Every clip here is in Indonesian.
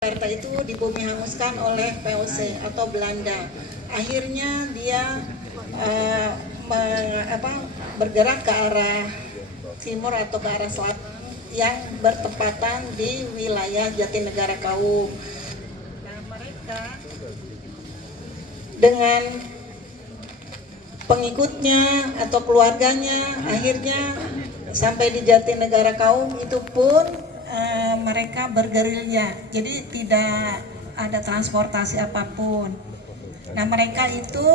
Jakarta itu dibumi hanguskan oleh VOC atau Belanda. Akhirnya dia bergerak ke arah timur atau ke arah selatan yang bertepatan di wilayah Jatinegara Kaum. Nah, mereka dengan pengikutnya atau keluarganya akhirnya sampai di Jatinegara Kaum, itu pun mereka bergerilya, jadi tidak ada transportasi apapun. Nah, mereka itu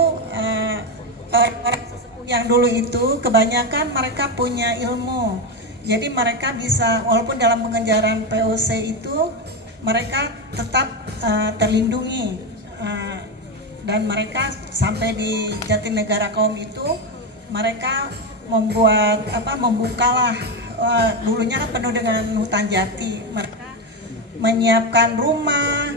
orang sesepuh yang dulu itu kebanyakan mereka punya ilmu, jadi mereka bisa, walaupun dalam pengejaran VOC itu mereka tetap terlindungi, dan mereka sampai di Jatinegara Kaum itu mereka membukalah, dulunya kan penuh dengan hutan jati. Mereka menyiapkan rumah,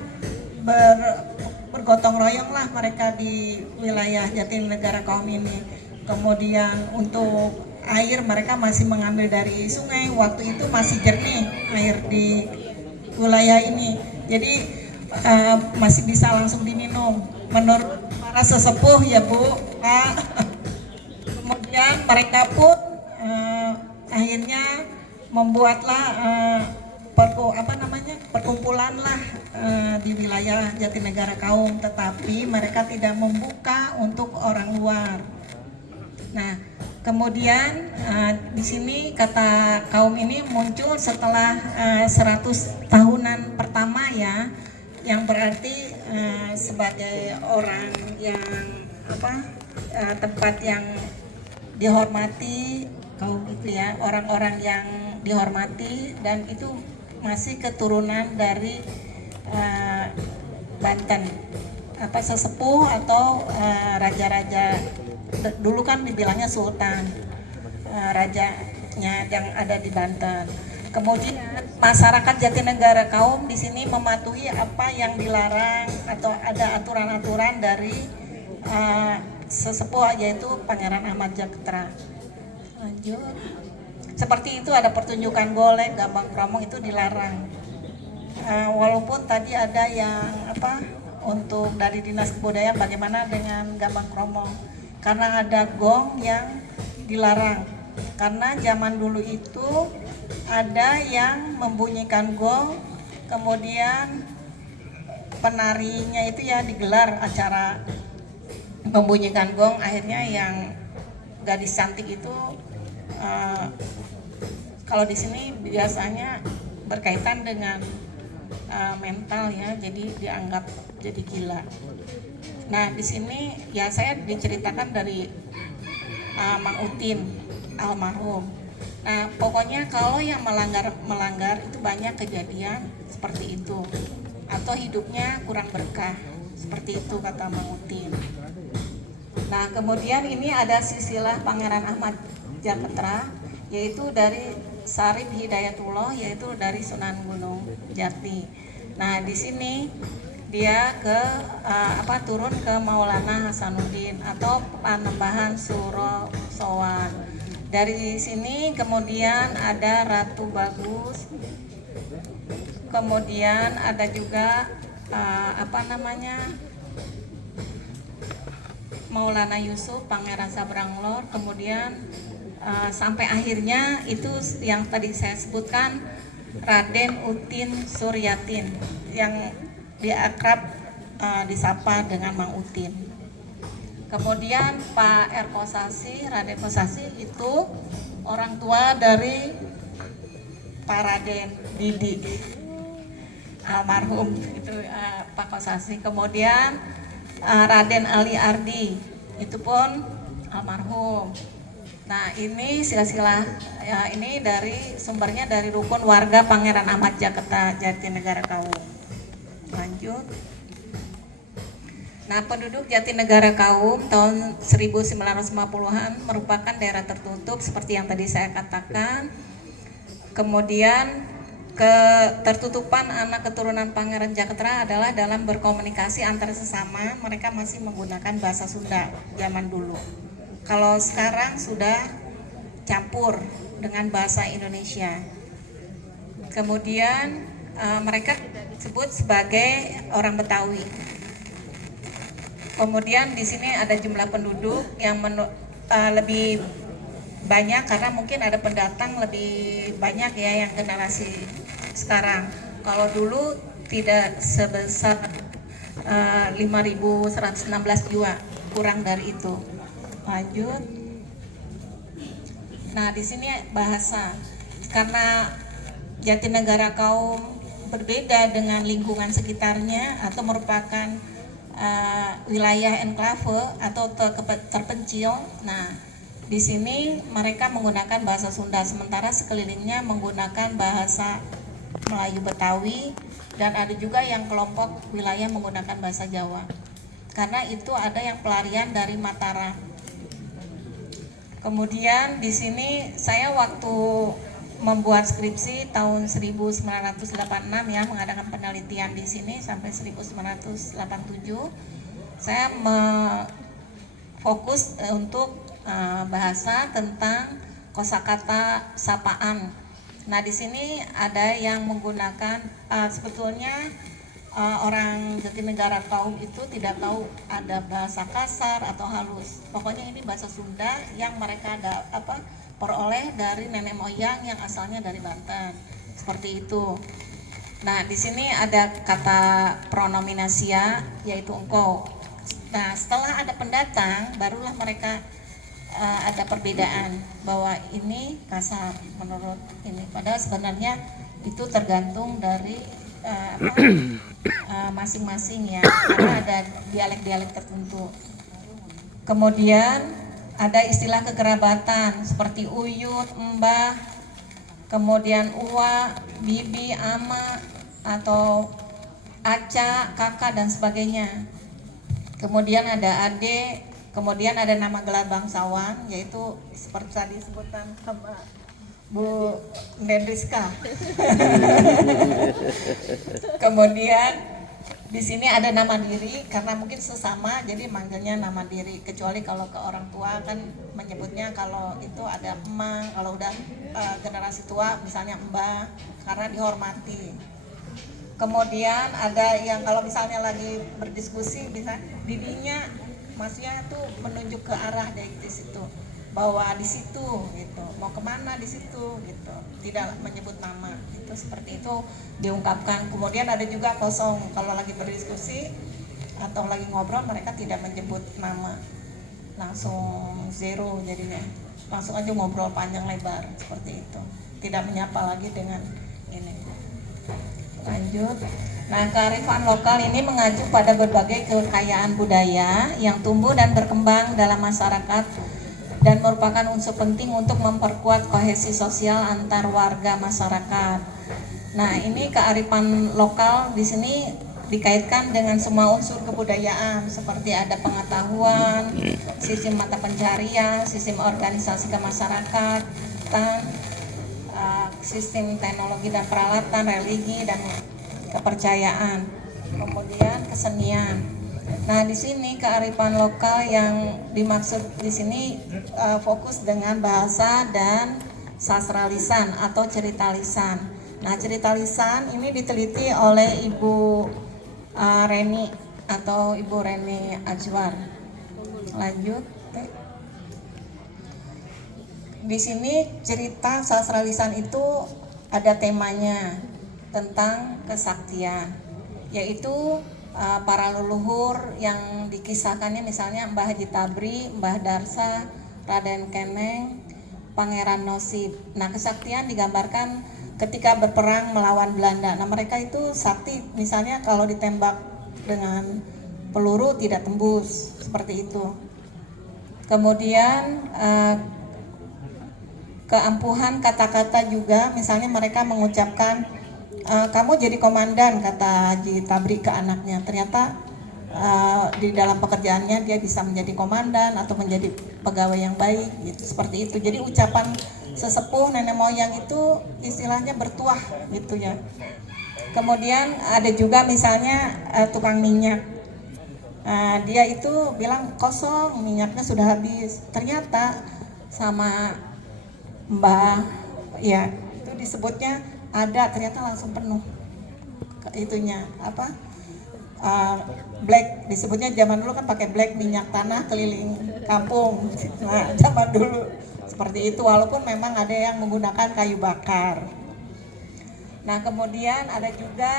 bergotong royong lah mereka di wilayah Jatinegara Kaum ini. Kemudian untuk air mereka masih mengambil dari sungai, waktu itu masih jernih air di wilayah ini, jadi masih bisa langsung diminum menurut para sesepuh ya Bu, Pak. Kemudian mereka pun akhirnya membuatlah perkumpulan lah di wilayah Jatinegara Kaum, tetapi mereka tidak membuka untuk orang luar. Nah, kemudian di sini kata kaum ini muncul setelah 100 tahunan pertama ya, yang berarti sebagai orang yang tempat yang dihormati kaum itu ya, orang-orang yang dihormati, dan itu masih keturunan dari Banten, sesepuh atau raja-raja. Dulu kan dibilangnya sultan, rajanya yang ada di Banten. Kemudian masyarakat Jatinegara Kaum di sini mematuhi apa yang dilarang atau ada aturan-aturan dari sesepuh, yaitu Pangeran Ahmad Jaketra. Lanjut. Seperti itu, ada pertunjukan golek, gambang kromong itu dilarang. Walaupun tadi ada yang untuk dari Dinas Kebudayaan bagaimana dengan gambang kromong, karena ada gong yang dilarang. Karena zaman dulu itu ada yang membunyikan gong, kemudian penarinya itu ya digelar acara membunyikan gong, akhirnya yang gadis cantik itu kalau di sini biasanya berkaitan dengan mental ya, jadi dianggap jadi gila. Nah, di sini ya saya diceritakan dari Mang Utin almarhum. Nah, pokoknya kalau yang melanggar itu banyak kejadian seperti itu, atau hidupnya kurang berkah, seperti itu kata Mang Utin. Nah, kemudian ini ada silsilah Pangeran Ahmad Jaketra, yaitu dari Sarip Hidayatullah, yaitu dari Sunan Gunung Jati. Nah, di sini dia turun ke Maulana Hasanuddin atau Panembahan Suro Sowan. Dari sini kemudian ada Ratu Bagus, kemudian ada juga Maulana Yusuf, Pangeran Sabranglor, kemudian sampai akhirnya itu yang tadi saya sebutkan, Raden Utin Suryatin, yang diakrab disapa dengan Mang Utin. Kemudian Pak R. Kosasi, Raden Kosasi itu orang tua dari Pak Raden Didi almarhum itu Pak Kosasi. Kemudian Raden Ali Ardi itu pun almarhum. Nah, ini silsilah ya, ini dari sumbernya dari rukun warga Pangeran Ahmad Jaketra Jatinegara Kaum. Lanjut. Nah, penduduk Jatinegara Kaum tahun 1950-an merupakan daerah tertutup seperti yang tadi saya katakan. Kemudian ketertutupan anak keturunan Pangeran Jaketra adalah dalam berkomunikasi antar sesama, mereka masih menggunakan bahasa Sunda zaman dulu. Kalau sekarang sudah campur dengan bahasa Indonesia. Kemudian mereka disebut sebagai orang Betawi. Kemudian di sini ada jumlah penduduk yang lebih banyak karena mungkin ada pendatang lebih banyak ya yang generasi sekarang. Kalau dulu tidak sebesar 5.116 jiwa, kurang dari itu. Lanjut. Nah, di sini bahasa, karena Jatinegara kaum berbeda dengan lingkungan sekitarnya atau merupakan wilayah enklave atau terpencil. Nah, di sini mereka menggunakan bahasa Sunda, sementara sekelilingnya menggunakan bahasa Melayu Betawi, dan ada juga yang kelompok wilayah menggunakan bahasa Jawa. Karena itu ada yang pelarian dari Mataram. Kemudian di sini saya waktu membuat skripsi tahun 1986 ya, mengadakan penelitian di sini sampai 1987. Saya fokus untuk bahasa tentang kosakata sapaan. Nah, di sini ada yang menggunakan sebetulnya orang Jatinegara kaum itu tidak tahu ada bahasa kasar atau halus. Pokoknya ini bahasa Sunda yang mereka peroleh dari nenek moyang yang asalnya dari Banten. Seperti itu. Nah, di sini ada kata pronominasia yaitu engkau. Nah, setelah ada pendatang barulah mereka ada perbedaan bahwa ini kasar menurut ini. Padahal sebenarnya itu tergantung dari masing-masing ya, karena ada dialek-dialek tertentu. Kemudian ada istilah kekerabatan seperti uyut, mbah, kemudian uwa, bibi, ama, atau aca, kakak, dan sebagainya. Kemudian ada ade, kemudian ada nama gelar bangsawan, yaitu seperti tadi sebutan Bu Nendriska. Kemudian di sini ada nama diri karena mungkin sesama, jadi manggilnya nama diri. Kecuali kalau ke orang tua kan menyebutnya kalau itu ada emang, kalau udah generasi tua misalnya mbah karena dihormati. Kemudian ada yang kalau misalnya lagi berdiskusi bisa didinya, maksudnya tuh menunjuk ke arah dari situ, bahwa di situ gitu, mau kemana di situ gitu, tidak menyebut nama. Itu seperti itu diungkapkan. Kemudian ada juga kosong, kalau lagi berdiskusi atau lagi ngobrol mereka tidak menyebut nama, langsung zero, jadinya langsung aja ngobrol panjang lebar seperti itu, tidak menyapa lagi dengan ini. Lanjut. Nah, kearifan lokal ini mengacu pada berbagai kekayaan budaya yang tumbuh dan berkembang dalam masyarakat dan merupakan unsur penting untuk memperkuat kohesi sosial antar warga masyarakat. Nah, ini kearifan lokal di sini dikaitkan dengan semua unsur kebudayaan seperti ada pengetahuan, sistem mata pencarian, sistem organisasi kemasyarakatan, sistem teknologi dan peralatan, religi dan kepercayaan, kemudian kesenian. Nah, di sini kearifan lokal yang dimaksud di sini fokus dengan bahasa dan sastra lisan atau cerita lisan. Nah, cerita lisan ini diteliti oleh Ibu Reni atau Ibu Reni Ajwar. Lanjut. Di sini cerita sastra lisan itu ada temanya tentang kesaktian, yaitu para leluhur yang dikisahkannya misalnya Mbah Haji Tabri, Mbah Darsa, Raden Keneng, Pangeran Nosib. Nah, kesaktian digambarkan ketika berperang melawan Belanda. Nah, mereka itu sakti, misalnya kalau ditembak dengan peluru tidak tembus, seperti itu. Kemudian keampuhan kata-kata juga, misalnya mereka mengucapkan kamu jadi komandan, kata Haji Tabri ke anaknya. Ternyata di dalam pekerjaannya dia bisa menjadi komandan atau menjadi pegawai yang baik gitu, seperti itu. Jadi ucapan sesepuh nenek moyang itu istilahnya bertuah gitu ya. Kemudian ada juga misalnya tukang minyak, dia itu bilang kosong, minyaknya sudah habis. Ternyata sama Mbah ya itu disebutnya ada, ternyata langsung penuh itunya apa black, disebutnya zaman dulu kan pakai black, minyak tanah keliling kampung. Nah zaman dulu seperti itu, walaupun memang ada yang menggunakan kayu bakar. Nah kemudian ada juga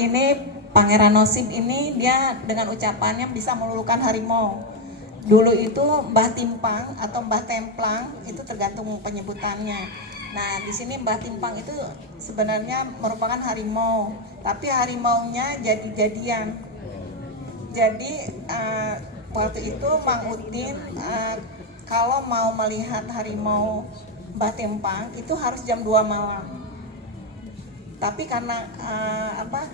ini Pangeran Nosib ini, dia dengan ucapannya bisa meluluhkan harimau. Dulu itu Mbah Timpang atau Mbah Templang itu tergantung penyebutannya. Nah di sini Mbah Timpang itu sebenarnya merupakan harimau, tapi harimaunya jadi-jadian. Jadi waktu itu Mang Udin kalau mau melihat harimau Mbah Timpang itu harus jam 2 malam. Tapi karena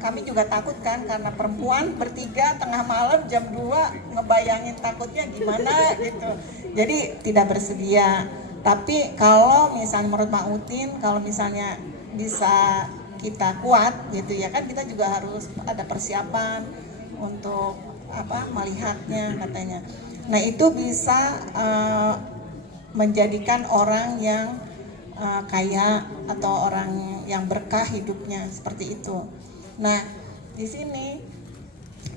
kami juga takut kan, karena perempuan bertiga tengah malam jam 2, ngebayangin takutnya gimana gitu. Jadi tidak bersedia. Tapi kalau misalnya menurut Mang Udin, kalau misalnya bisa kita kuat gitu ya kan, kita juga harus ada persiapan untuk melihatnya katanya. Nah itu bisa menjadikan orang yang kaya atau orang yang berkah hidupnya, seperti itu. Nah di sini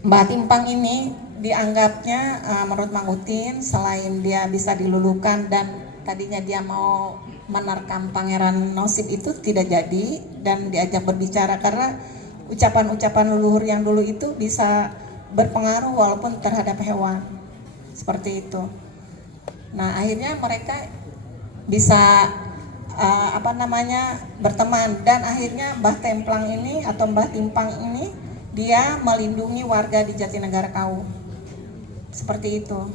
Mbah Timpang ini dianggapnya menurut Mang Udin, selain dia bisa diluluhkan dan tadinya dia mau menerkam Pangeran Nosib itu tidak jadi dan diajak berbicara, karena ucapan-ucapan leluhur yang dulu itu bisa berpengaruh walaupun terhadap hewan, seperti itu. Nah akhirnya mereka bisa berteman, dan akhirnya Mbah Templang ini atau Mbah Timpang ini dia melindungi warga di Jatinegara Kaum, seperti itu.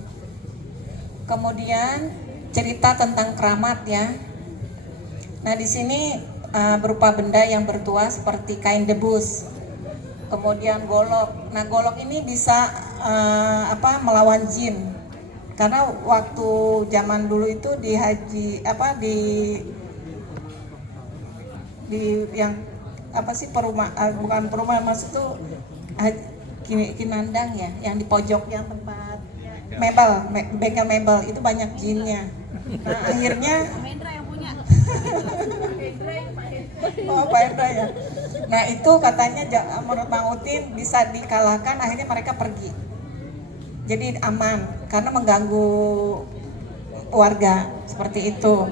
Kemudian cerita tentang keramat ya. Nah di sini berupa benda yang bertuah seperti kain debus, kemudian golok. Nah golok ini bisa melawan jin, karena waktu zaman dulu itu di yang bukan perumahan, maksud tuh kinandang ya, yang di pojok yang tempat bengkel mebel itu banyak jinnya. Nah akhirnya Pak Hendra ya. Nah itu katanya menurut Mang Udin bisa dikalahkan, akhirnya mereka pergi. Jadi aman karena mengganggu warga, seperti itu.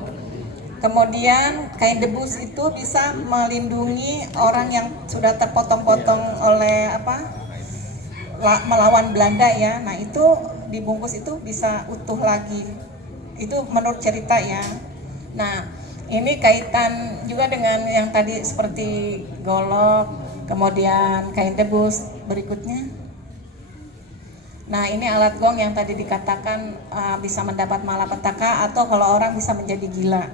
Kemudian kain debus itu bisa melindungi orang yang sudah terpotong-potong oleh melawan Belanda ya. Nah itu dibungkus itu bisa utuh lagi. Itu menurut cerita ya. Nah ini kaitan juga dengan yang tadi seperti golok, kemudian kain debus. Berikutnya. Nah ini alat gong yang tadi dikatakan bisa mendapat malapetaka atau kalau orang bisa menjadi gila.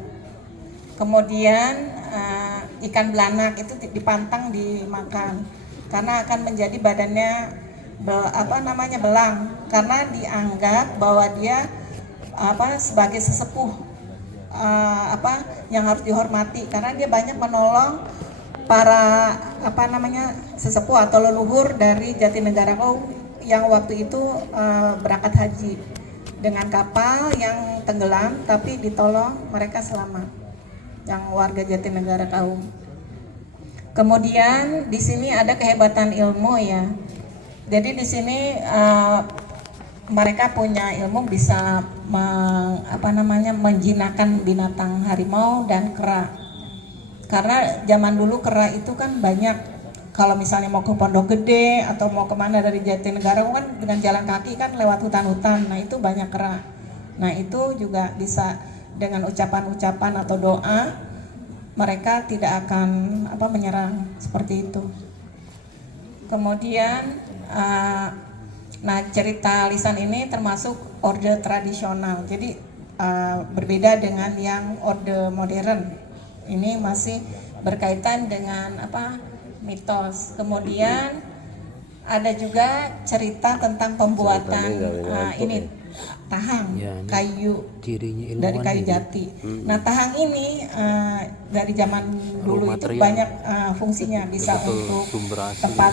Kemudian ikan belanak itu dipantang dimakan karena akan menjadi badannya belang, karena dianggap bahwa dia sebagai sesepuh yang harus dihormati, karena dia banyak menolong para sesepuh atau leluhur dari Jatinegara Kaum yang waktu itu berangkat haji dengan kapal yang tenggelam, tapi ditolong, mereka selamat, yang warga Jatinegara Kaum. Kemudian di sini ada kehebatan ilmu ya. Jadi di sini mereka punya ilmu bisa menjinakkan binatang harimau dan kera. Karena zaman dulu kera itu kan banyak, kalau misalnya mau ke Pondok Gede atau mau kemana dari Jatinegara kan dengan jalan kaki kan lewat hutan-hutan. Nah itu banyak kera. Nah itu juga bisa dengan ucapan-ucapan atau doa mereka tidak akan menyerang, seperti itu. Kemudian cerita lisan ini termasuk orde tradisional, jadi berbeda dengan yang orde modern. Ini masih berkaitan dengan mitos. Kemudian ada juga cerita tentang pembuatan ini tahang kayu dari kayu jati. Nah tahang ini dari zaman dulu itu banyak fungsinya, bisa untuk tempat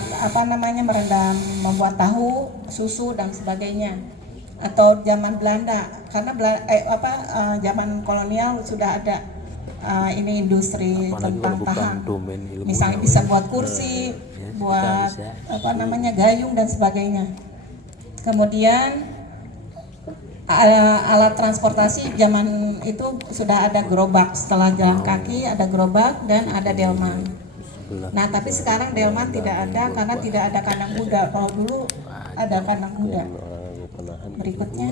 merendam, membuat tahu, susu dan sebagainya. Atau zaman Belanda, karena zaman kolonial sudah ada ini industri tentang tahang. Misalnya bisa buat kursi, buat apa namanya gayung dan sebagainya. Kemudian alat transportasi zaman itu sudah ada gerobak, setelah jalan kaki ada gerobak dan ada delman. Nah tapi sekarang delman tidak ada karena tidak ada kandang kuda. Kalau dulu ada kandang kuda. Berikutnya.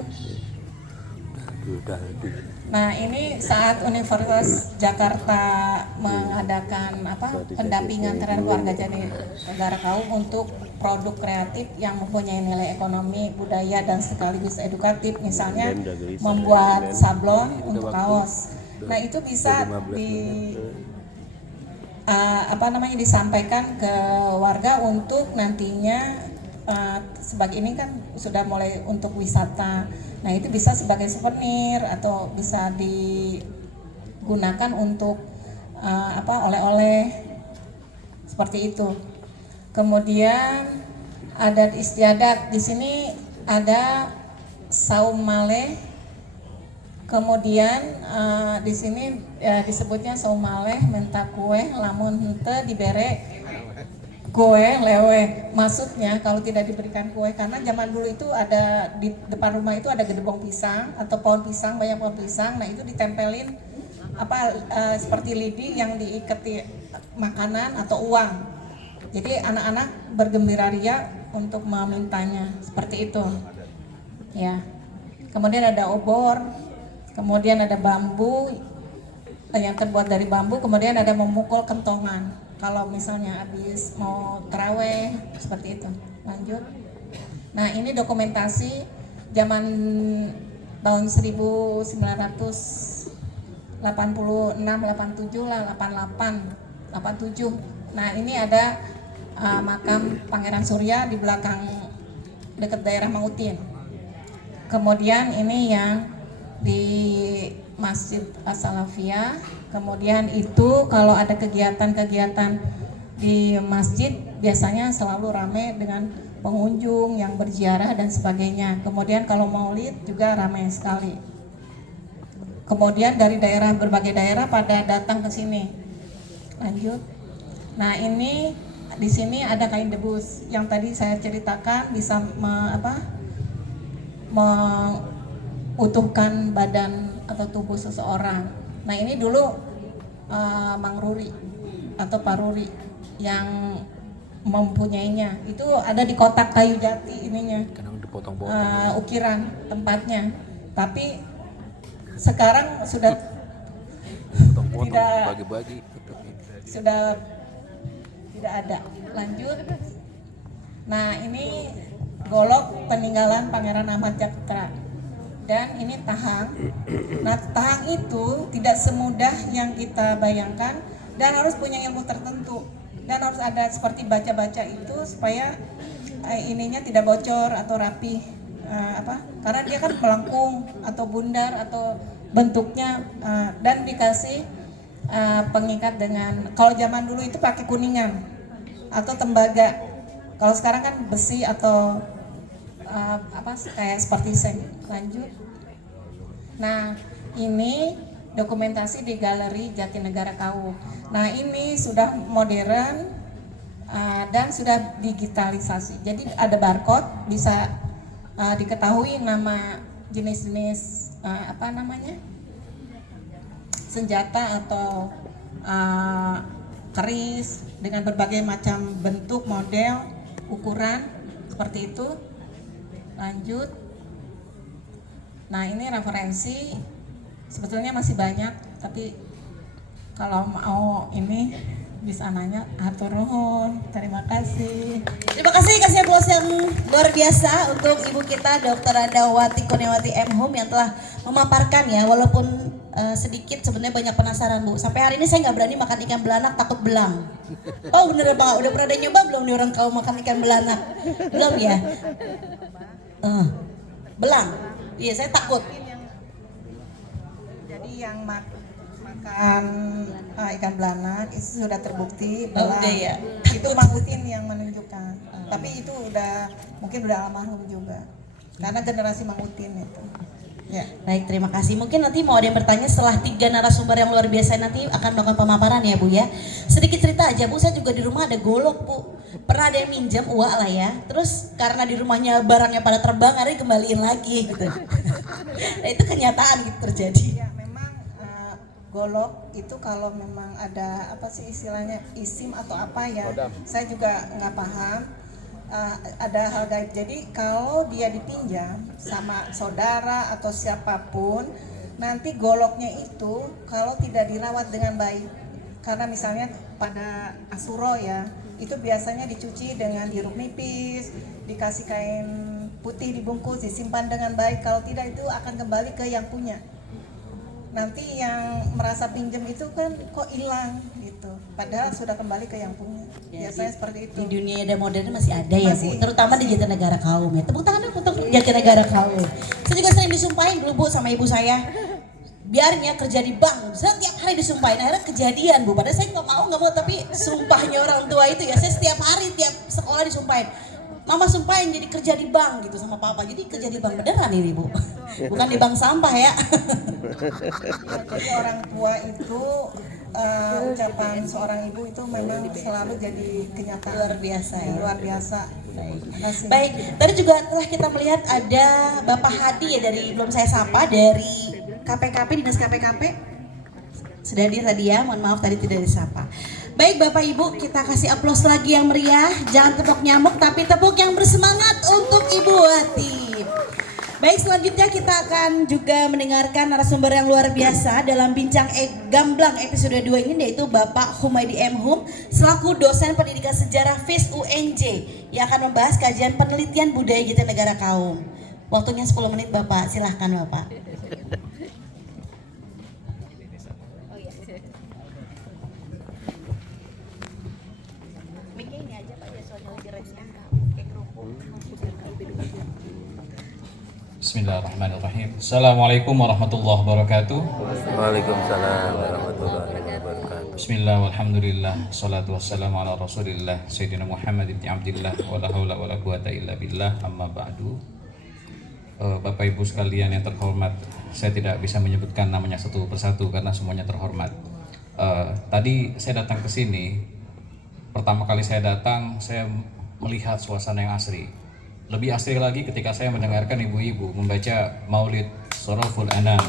Nah ini saat Universitas Jakarta mengadakan pendampingan terhadap warga Jatinegara Kaum untuk produk kreatif yang mempunyai nilai ekonomi, budaya dan sekaligus edukatif, misalnya membuat sablon untuk kaos. Nah itu bisa disampaikan ke warga untuk nantinya sebagai ini kan sudah mulai untuk wisata. Nah itu bisa sebagai souvenir atau bisa digunakan untuk oleh-oleh seperti itu. Kemudian adat istiadat di sini ada saum maleh. Kemudian di sini disebutnya saum maleh menta kue lamun henteu dibere kue lewe. Maksudnya kalau tidak diberikan kue, karena zaman dulu itu ada di depan rumah itu ada gedebong pisang atau pohon pisang, banyak pohon pisang. Nah itu ditempelin seperti lidi yang diikati makanan atau uang. Jadi anak-anak bergembira ria untuk memintanya seperti itu. Ya. Kemudian ada obor, kemudian ada bambu yang terbuat dari bambu, kemudian ada memukul kentongan. Kalau misalnya habis mau taraweh seperti itu. Lanjut. Nah ini dokumentasi zaman tahun 1986, 87 lah, 88, 87. Nah ini ada makam Pangeran Surya di belakang dekat daerah Mautin. Kemudian ini yang di Masjid As-Salafiyah. Kemudian itu kalau ada kegiatan-kegiatan di masjid biasanya selalu ramai dengan pengunjung yang berziarah dan sebagainya. Kemudian kalau maulid juga ramai sekali. Kemudian dari daerah, berbagai daerah pada datang ke sini. Lanjut. Nah ini di sini ada kain debus yang tadi saya ceritakan bisa mengutuhkan badan atau tubuh seseorang. Nah ini dulu Mang Ruri atau Pak Ruri yang mempunyainya. Itu ada di kotak kayu jati ininya, ukiran tempatnya. Tapi sekarang sudah tidak bagi-bagi, sudah tidak ada. Lanjut. Nah ini golok peninggalan Pangeran Ahmad Yaputra. Dan ini tahang. Nah tahang itu tidak semudah yang kita bayangkan dan harus punya ilmu tertentu dan harus ada seperti baca-baca itu supaya ininya tidak bocor atau rapi. Karena dia kan melengkung atau bundar atau bentuknya dan dikasih pengikat dengan, kalau zaman dulu itu pakai kuningan atau tembaga. Kalau sekarang kan besi atau kayak seperti seng. Lanjut. Nah ini dokumentasi di Galeri Jatinegara Kaum. Nah ini sudah modern dan sudah digitalisasi. Jadi ada barcode, bisa diketahui nama jenis-jenis senjata atau keris dengan berbagai macam bentuk, model, ukuran seperti itu. Lanjut. Nah ini referensi sebetulnya masih banyak, tapi kalau mau ini bisa nanya. Hatur nuhun, terima kasih. Terima kasih kasih aplaus yang luar biasa untuk ibu kita Dr. Andawati Kurniawati M.Hum yang telah memaparkan ya, walaupun sedikit sebenarnya banyak penasaran Bu. Sampai hari ini saya nggak berani makan ikan belanak, takut belang. Oh bener Bang, udah pernah ada nyoba belum nih orang kau makan ikan belanak? Belum ya? Belang, iya saya takut. Jadi yang makan ikan belanak itu sudah terbukti belang. Ya. Itu Mangutin yang menunjukkan. Tapi itu mungkin udah almarhum juga. Karena generasi Mangutin itu. Ya. Baik, terima kasih. Mungkin nanti mau ada yang bertanya setelah 3 narasumber yang luar biasa nanti akan melakukan pemaparan ya Bu ya. Sedikit cerita aja Bu, saya juga di rumah ada golok Bu. Pernah ada yang minjam uang lah ya. Terus karena di rumahnya barangnya pada terbang, akhirnya kembaliin lagi gitu. Nah, itu kenyataan gitu terjadi. Ya memang golok itu kalau memang ada apa sih istilahnya isim atau apa ya, saya juga nggak paham. Ada hal gaib. Jadi kalau dia dipinjam sama saudara atau siapapun, nanti goloknya itu kalau tidak dirawat dengan baik, karena misalnya pada Asuro ya, itu biasanya dicuci dengan dirup nipis, dikasih kain putih dibungkus, disimpan dengan baik. Kalau tidak itu akan kembali ke yang punya. Nanti yang merasa pinjam itu kan kok hilang gitu, padahal sudah kembali ke yang punya. Biasanya seperti itu. Di dunia ada modern masih ada ya Bu, Masih. terutama di Jatinegara Kaum ya. Tepuk tangan dulu untuk Jatinegara Kaum. Saya juga sering disumpahin dulu Bu sama ibu saya. Biarin ya kerja di bank, setiap hari disumpahin. Akhirnya kejadian Bu, padahal saya nggak mau, tapi sumpahnya orang tua itu ya, saya setiap hari, tiap sekolah disumpahin. Mama sumpahin jadi kerja di bank gitu sama papa. Jadi kerja di bank beneran ini Bu, bukan di bank sampah ya. Jadi orang tua itu ucapan seorang ibu itu memang selalu jadi kenyataan Luar biasa ya. luar biasa. Baik, tadi juga telah kita melihat ada Bapak Hadi ya, dari belum saya sapa, dari KPKP, Dinas KPKP. Sudah hadir tadi ya, mohon maaf tadi tidak disapa. Baik Bapak Ibu, kita kasih aplaus lagi yang meriah. Jangan tepuk nyamuk, tapi tepuk yang bersemangat untuk Ibu Wati. Baik, selanjutnya kita akan juga mendengarkan narasumber yang luar biasa dalam bincang gamblang episode 2 ini, yaitu Bapak Humaydi M. Hum selaku dosen pendidikan sejarah FIS UNJ yang akan membahas kajian penelitian budaya Jatinegara Kaum. Waktunya 10 menit Bapak, silahkan Bapak. Bismillahirrahmanirrahim. Assalamualaikum warahmatullahi wabarakatuh. Waalaikumsalam warahmatullahi wabarakatuh. Bismillah walhamdulillah. Salatu wassalamu ala rasulillah Sayyidina Muhammad ibn Abdillah. Wala hawla wala quwata illa billah. Amma ba'du. Bapak Ibu sekalian yang terhormat, saya tidak bisa menyebutkan namanya satu persatu karena semuanya terhormat. Tadi saya datang ke sini, pertama kali saya datang, saya melihat suasana yang asri. Lebih asri lagi ketika saya mendengarkan ibu-ibu membaca Maulid Soroful Anam.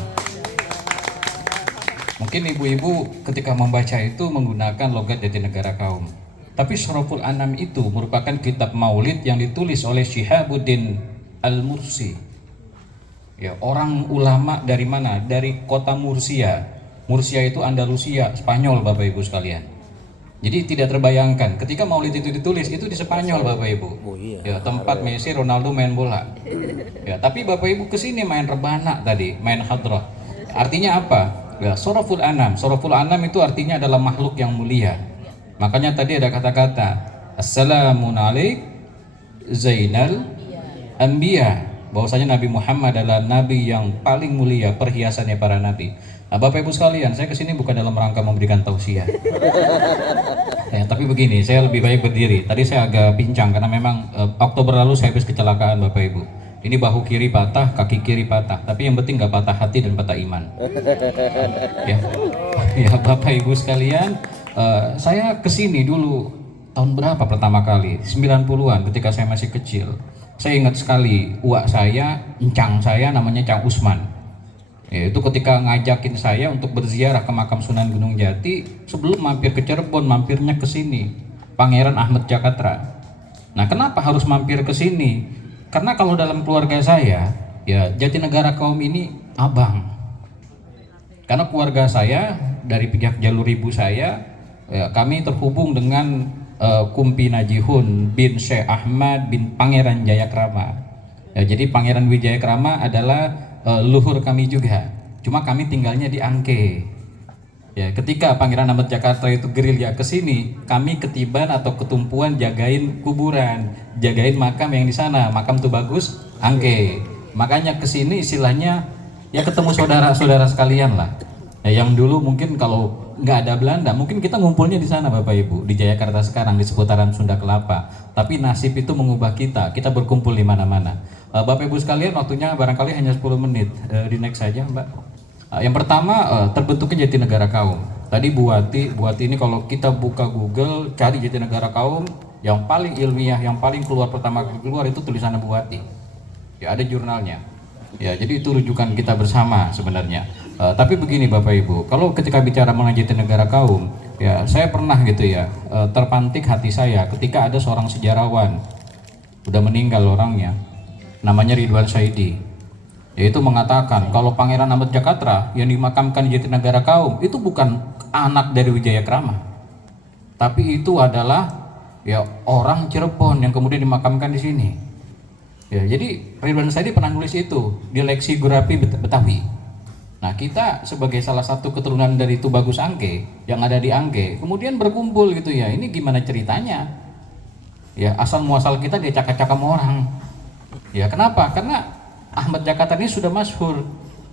Mungkin ibu-ibu ketika membaca itu menggunakan logat Jatinegara Kaum. Tapi Soroful Anam itu merupakan kitab Maulid yang ditulis oleh Syihabuddin Al-Mursi. Ya, orang ulama dari mana? Dari kota Mursia. Mursia itu Andalusia, Spanyol Bapak Ibu sekalian. Jadi tidak terbayangkan ketika Maulid itu ditulis itu di Spanyol Bapak Ibu. Oh iya. Ya, tempat Messi, Ronaldo main bola. Ya, tapi Bapak Ibu kesini main rebana tadi, main hadrah. Artinya apa? Ya, Soroful Anam. Soroful Anam itu artinya adalah makhluk yang mulia. Makanya tadi ada kata-kata Assalamualaikum Zainal Anbiya, bahwasanya Nabi Muhammad adalah nabi yang paling mulia, perhiasannya para nabi. Nah, Bapak Ibu sekalian, saya kesini bukan dalam rangka memberikan tausiah. Ya, tapi begini, saya lebih baik berdiri. Tadi saya agak pincang karena memang Oktober lalu saya habis kecelakaan Bapak Ibu. Ini bahu kiri patah, kaki kiri patah. Tapi yang penting nggak patah hati dan patah iman. Ya, ya Bapak Ibu sekalian, saya kesini dulu tahun berapa pertama kali? 90-an ketika saya masih kecil. Saya ingat sekali, uak saya, encang saya namanya Cang Usman. Ya, itu ketika ngajakin saya untuk berziarah ke makam Sunan Gunung Jati, sebelum mampir ke Cirebon, mampirnya ke sini, Pangeran Ahmad Jakatra. Nah, kenapa harus mampir ke sini? Karena kalau dalam keluarga saya, ya Jatinegara Kaum ini abang. Karena keluarga saya dari pihak jalur ibu saya, ya, kami terhubung dengan Kumpi Najihun bin Syekh Ahmad bin Pangeran Jayakrama. Ya, jadi Pangeran Wijayakrama adalah luhur kami juga. Cuma kami tinggalnya di Angke. Ya, ketika Pangeran Ahmad Jakarta itu gerilya ke sini, kami ketiban atau ketumpuan jagain kuburan, jagain makam yang di sana. Makam tuh bagus, Angke. Makanya ke sini istilahnya ya ketemu saudara-saudara sekalian lah. Ya, yang dulu mungkin kalau nggak ada Belanda, mungkin kita ngumpulnya di sana Bapak Ibu, di Jayakarta sekarang, di seputaran Sunda Kelapa. Tapi nasib itu mengubah kita berkumpul di mana-mana. Bapak Ibu sekalian, waktunya barangkali hanya 10 menit. Di next saja Mbak. Yang pertama, terbentuknya Jatinegara Kaum. Tadi Bu Wati ini kalau kita buka Google, cari Jatinegara Kaum, yang paling ilmiah, yang paling pertama keluar itu tulisannya Bu Wati. Ya, ada jurnalnya. Ya, jadi itu rujukan kita bersama sebenarnya. Tapi begini Bapak Ibu, kalau ketika bicara mengenai Jatinegara Kaum, ya saya pernah gitu ya, terpantik hati saya ketika ada seorang sejarawan, udah meninggal orangnya, namanya Ridwan Saidi, yaitu mengatakan kalau Pangeran Ahmad Jakatra yang dimakamkan di Jatinegara Kaum itu bukan anak dari Wijaya Krama, tapi itu adalah ya orang Cirebon yang kemudian dimakamkan di sini. Ya, jadi Ridwan Saidi pernah nulis itu di Leksigurafi Betawi. Nah, kita sebagai salah satu keturunan dari Tubagus Angke yang ada di Angke, kemudian berkumpul gitu ya. Ini gimana ceritanya? Ya, asal muasal kita dia cakap-cakap orang. Ya, kenapa? Karena Ahmad Jakatra ini sudah masyhur.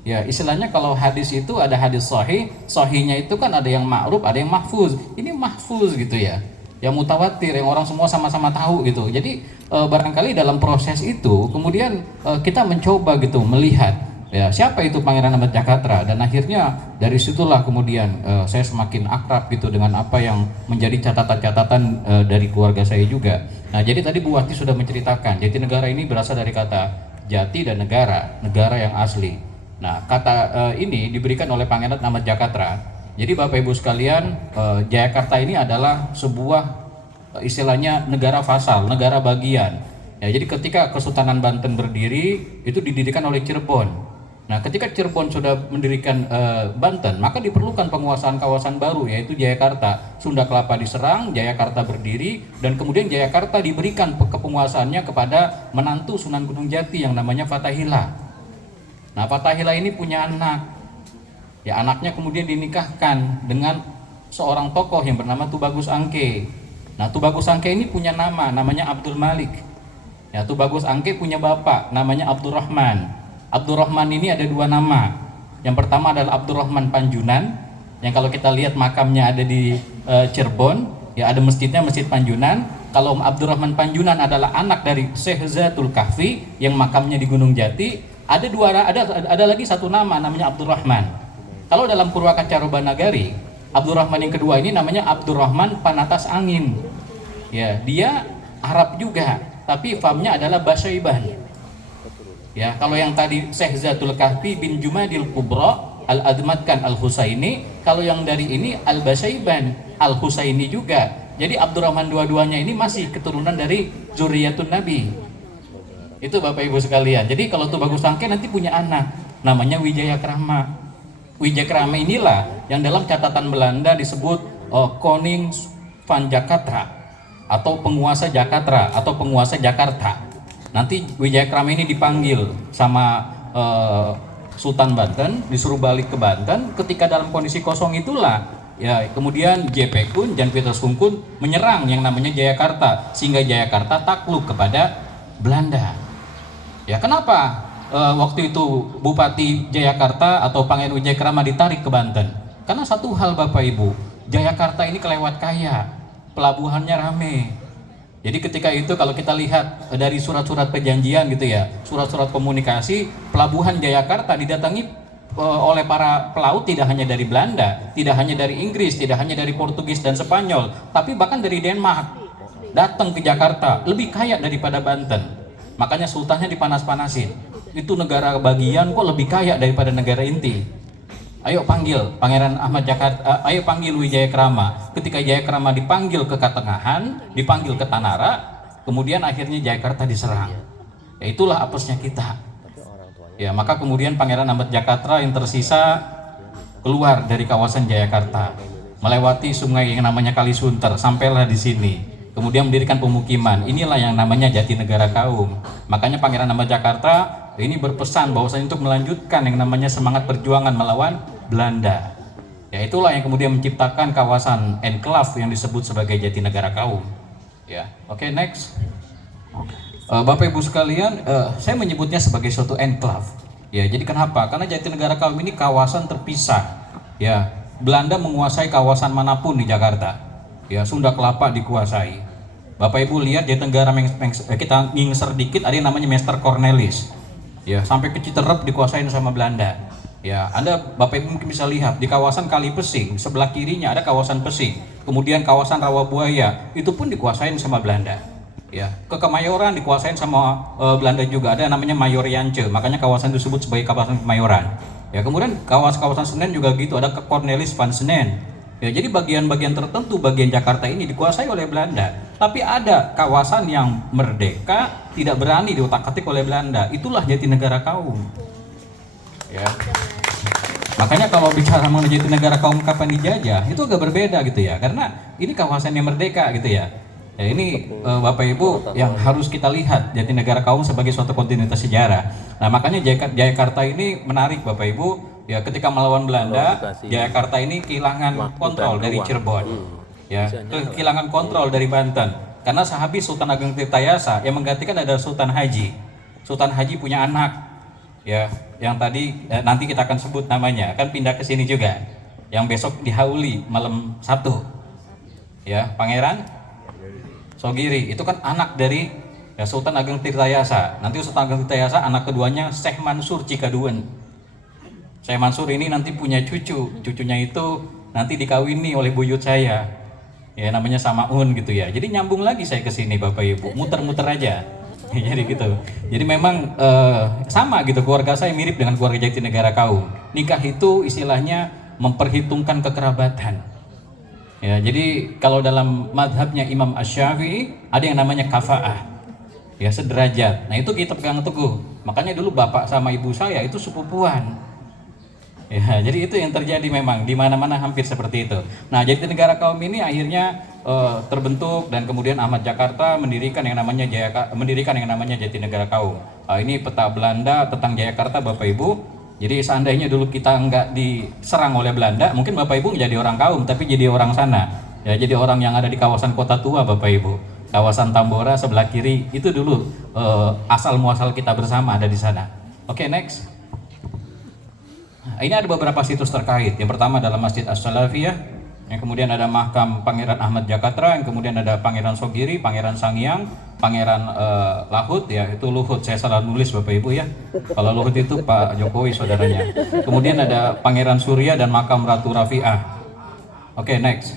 Ya, istilahnya kalau hadis itu ada hadis sahih, sahihnya itu kan ada yang ma'ruf, ada yang mahfuz. Ini mahfuz gitu ya. Yang mutawatir, yang orang semua sama-sama tahu gitu. Jadi barangkali dalam proses itu kemudian kita mencoba gitu melihat ya siapa itu Pangeran Ahmad Jakatra, dan akhirnya dari situlah kemudian saya semakin akrab gitu dengan apa yang menjadi catatan-catatan dari keluarga saya juga. Nah, jadi tadi Bu Wati sudah menceritakan Jatinegara ini berasal dari kata jati dan negara, negara yang asli. Nah, kata ini diberikan oleh Pangeran Ahmad Jakatra. Jadi Bapak Ibu sekalian, Jayakarta ini adalah sebuah istilahnya negara vasal, negara bagian. Ya, jadi ketika Kesultanan Banten berdiri, itu didirikan oleh Cirebon. Nah, ketika Cirebon sudah mendirikan Banten, maka diperlukan penguasaan kawasan baru, yaitu Jayakarta. Sunda Kelapa diserang, Jayakarta berdiri, dan kemudian Jayakarta diberikan kepenguasaannya kepada menantu Sunan Gunung Jati yang namanya Fathahillah. Nah, Fathahillah ini punya anak. Ya, anaknya kemudian dinikahkan dengan seorang tokoh yang bernama Tubagus Angke. Nah, Tubagus Angke ini punya namanya Abdul Malik. Ya, Tubagus Angke punya bapak, namanya Abdurrahman. Abdurrahman ini ada dua nama. Yang pertama adalah Abdurrahman Panjunan, yang kalau kita lihat makamnya ada di Cirebon, ya ada masjidnya, Masjid Panjunan. Kalau Abdurrahman Panjunan adalah anak dari Syekh Zatul Kahfi yang makamnya di Gunung Jati. Ada lagi satu nama namanya Abdurrahman. Kalau dalam Purwakaca Robanagari, Abdurrahman yang kedua ini namanya Abdurrahman Panatas Angin. Ya, dia Arab juga, tapi famnya adalah Basaiban. Ya, kalau yang tadi Syekh Zatul Kahfi bin Jumadil Kubra Al-Admatkan Al-Husaini, kalau yang dari ini Al-Basaiban Al-Husaini juga. Jadi Abdurrahman dua-duanya ini masih keturunan dari Zuriyatun Nabi. Itu Bapak Ibu sekalian. Jadi kalau Tubagus Angke nanti punya anak namanya Wijaya Krama. Wijaya Krama inilah yang dalam catatan Belanda disebut Koning van Jakatra, atau penguasa Jakarta atau penguasa Jakarta. Nanti Wijaya Krama ini dipanggil sama Sultan Banten, disuruh balik ke Banten. Ketika dalam kondisi kosong itulah ya kemudian JP Kun, Jan Petrus Kun menyerang yang namanya Jayakarta, sehingga Jayakarta takluk kepada Belanda. Ya, kenapa waktu itu Bupati Jayakarta atau Pangeran Wijaya Krama ditarik ke Banten? Karena satu hal Bapak Ibu, Jayakarta ini kelewat kaya, pelabuhannya rame. Jadi ketika itu kalau kita lihat dari surat-surat perjanjian gitu ya, surat-surat komunikasi, pelabuhan Jayakarta didatangi oleh para pelaut tidak hanya dari Belanda, tidak hanya dari Inggris, tidak hanya dari Portugis dan Spanyol, tapi bahkan dari Denmark datang ke Jakarta, lebih kaya daripada Banten. Makanya sultannya dipanas-panasin. Itu negara bagian kok lebih kaya daripada negara inti. Ayo panggil Pangeran Ahmad Jakatra, ayo panggil Wijaya Krama. Ketika Wijaya Krama dipanggil ke Katengahan, dipanggil ke Tanara, kemudian akhirnya Jayakarta diserang. Ya, itulah apesnya kita. Ya, maka kemudian Pangeran Ahmad Jakatra yang tersisa keluar dari kawasan Jayakarta, melewati sungai yang namanya Kalisunter, sampailah di sini. Kemudian mendirikan pemukiman. Inilah yang namanya Jatinegara Kaum. Makanya Pangeran Ahmad Jakatra ini berpesan bahwasanya untuk melanjutkan yang namanya semangat perjuangan melawan Belanda. Ya, itulah yang kemudian menciptakan kawasan enklave yang disebut sebagai Jatinegara Kaum. Ya, oke, next. Bapak Ibu sekalian, saya menyebutnya sebagai suatu enklave. Ya, jadi kenapa? Karena Jatinegara Kaum ini kawasan terpisah. ya Belanda menguasai kawasan manapun di Jakarta. Ya, Sunda Kelapa dikuasai. Bapak Ibu lihat Jatinegara kita ngingser dikit ada yang namanya Meester Cornelis. Ya, sampai ke Citerep dikuasain sama Belanda. Ya, Anda Bapak Ibu mungkin bisa lihat di kawasan Kali Pesing, sebelah kirinya ada kawasan Pesing. Kemudian kawasan Rawabuaya itu pun dikuasain sama Belanda. Ya, ke Kemayoran dikuasain sama Belanda juga, ada namanya Mayor Yance. Makanya kawasan disebut sebagai kawasan Kemayoran. Ya, kemudian kawasan Senen juga gitu, ada ke Cornelis van Senen. Ya, jadi bagian-bagian tertentu bagian Jakarta ini dikuasai oleh Belanda. Tapi ada kawasan yang merdeka, tidak berani diutak-atik oleh Belanda. Itulah Jatinegara Kaum. Ya. Makanya kalau bicara mengenai Jatinegara Kaum kapan dijajah, itu agak berbeda gitu ya. Karena ini kawasan yang merdeka gitu ya. Ya, ini Bapak Ibu yang harus kita lihat Jatinegara Kaum sebagai suatu kontinuitas sejarah. Nah, makanya Jayakarta ini menarik Bapak Ibu. Ya, ketika melawan Belanda, Jayakarta ini kehilangan kontrol dari Cirebon. Ya, kehilangan kontrol dari Banten. Karena sehabis Sultan Ageng Tirtayasa yang menggantikan adalah Sultan Haji. Sultan Haji punya anak. Ya, yang tadi nanti kita akan sebut namanya, akan pindah ke sini juga. Yang besok dihauli malam 1. Ya, Pangeran Sogiri itu kan anak dari ya, Sultan Ageng Tirtayasa. Nanti Sultan Ageng Tirtayasa anak keduanya Syekh Mansur Cikaduen. Syekh Mansur ini nanti punya cucunya itu nanti dikawini oleh buyut saya. Ya, namanya Samaun gitu ya. Jadi nyambung lagi saya ke sini Bapak Ibu, muter-muter aja. Jadi gitu. Jadi memang sama gitu, keluarga saya mirip dengan keluarga Jatinegara Kaum. Nikah itu istilahnya memperhitungkan kekerabatan. Ya, jadi kalau dalam madhabnya Imam Asy-Syafi'i ada yang namanya kafa'ah. Ya, sederajat. Nah, itu kita pegang teguh. Makanya dulu bapak sama ibu saya itu sepupuan. Ya, jadi itu yang terjadi memang di mana-mana hampir seperti itu. Nah, Jatinegara Kaum ini akhirnya terbentuk dan kemudian Ahmad Jakarta mendirikan yang namanya Jatinegara Kaum. Ini peta Belanda tentang Jayakarta Bapak Ibu. Jadi seandainya dulu kita nggak diserang oleh Belanda, mungkin Bapak Ibu menjadi orang Kaum, tapi jadi orang sana. Ya, jadi orang yang ada di kawasan Kota Tua Bapak Ibu. Kawasan Tambora sebelah kiri itu dulu asal muasal kita bersama ada di sana. Oke, next. Nah, ini ada beberapa situs terkait. Yang pertama adalah Masjid As-Salafiyah, yang kemudian ada makam Pangeran Ahmad Jakatra, yang kemudian ada Pangeran Sogiri, Pangeran Sangiang, Pangeran Lahut, ya itu Luhut, saya salah nulis Bapak Ibu ya. Kalau Luhut itu Pak Jokowi saudaranya. Kemudian ada Pangeran Surya dan makam Ratu Rafi'ah. Oke, next.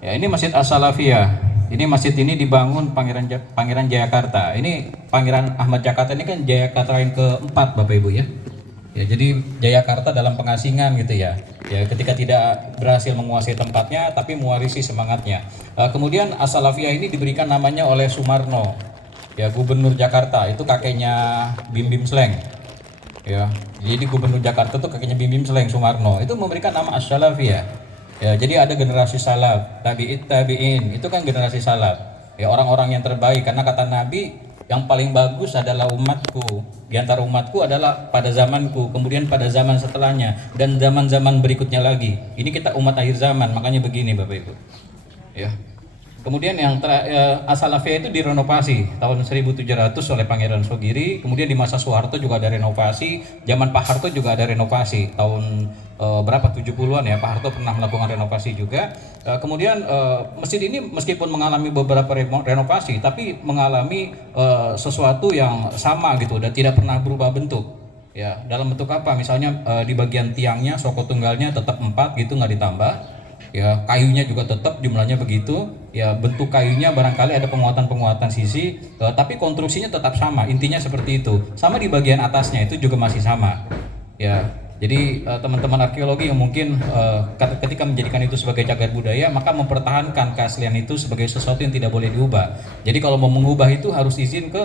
Ya, ini Masjid As-Salafiyah. Ini masjid ini dibangun Pangeran Jayakarta. Ini Pangeran Ahmad Jakarta ini kan Jayakarta yang keempat Bapak Ibu ya. Ya, jadi Jayakarta dalam pengasingan gitu ya. Ya, ketika tidak berhasil menguasai tempatnya, tapi mewarisi semangatnya. Kemudian As-Salafiyah ini diberikan namanya oleh Sumarno, ya Gubernur Jakarta. Itu kakeknya Bim Bim Sleng. Ya, jadi Gubernur Jakarta itu kakeknya Bim Bim Sleng, Sumarno. Itu memberikan nama As-Salafiyah. Ya, jadi ada generasi salaf, tabi'in. Itu kan generasi salaf. Ya, orang-orang yang terbaik karena kata Nabi, yang paling bagus adalah umatku. Di antara umatku adalah pada zamanku, kemudian pada zaman setelahnya, dan zaman-zaman berikutnya lagi. Ini kita umat akhir zaman, makanya begini Bapak Ibu. Ya. Kemudian yang As-Salafiyah itu direnovasi tahun 1700 oleh Pangeran Sogiri. Kemudian di masa Soeharto juga ada renovasi. Zaman Pak Harto juga ada renovasi. Tahun berapa 70-an ya, Pak Harto pernah melakukan renovasi juga. Kemudian masjid ini meskipun mengalami beberapa renovasi, tapi mengalami sesuatu yang sama gitu dan tidak pernah berubah bentuk. Ya, dalam bentuk apa? Misalnya di bagian tiangnya, soko tunggalnya tetap 4 gitu, nggak ditambah. Ya, kayunya juga tetap jumlahnya begitu. Ya, bentuk kayunya barangkali ada penguatan-penguatan sisi, tapi konstruksinya tetap sama. Intinya seperti itu. Sama di bagian atasnya itu juga masih sama. Ya, jadi teman-teman arkeologi yang mungkin ketika menjadikan itu sebagai cagar budaya, maka mempertahankan keaslian itu sebagai sesuatu yang tidak boleh diubah. Jadi kalau mau mengubah itu harus izin ke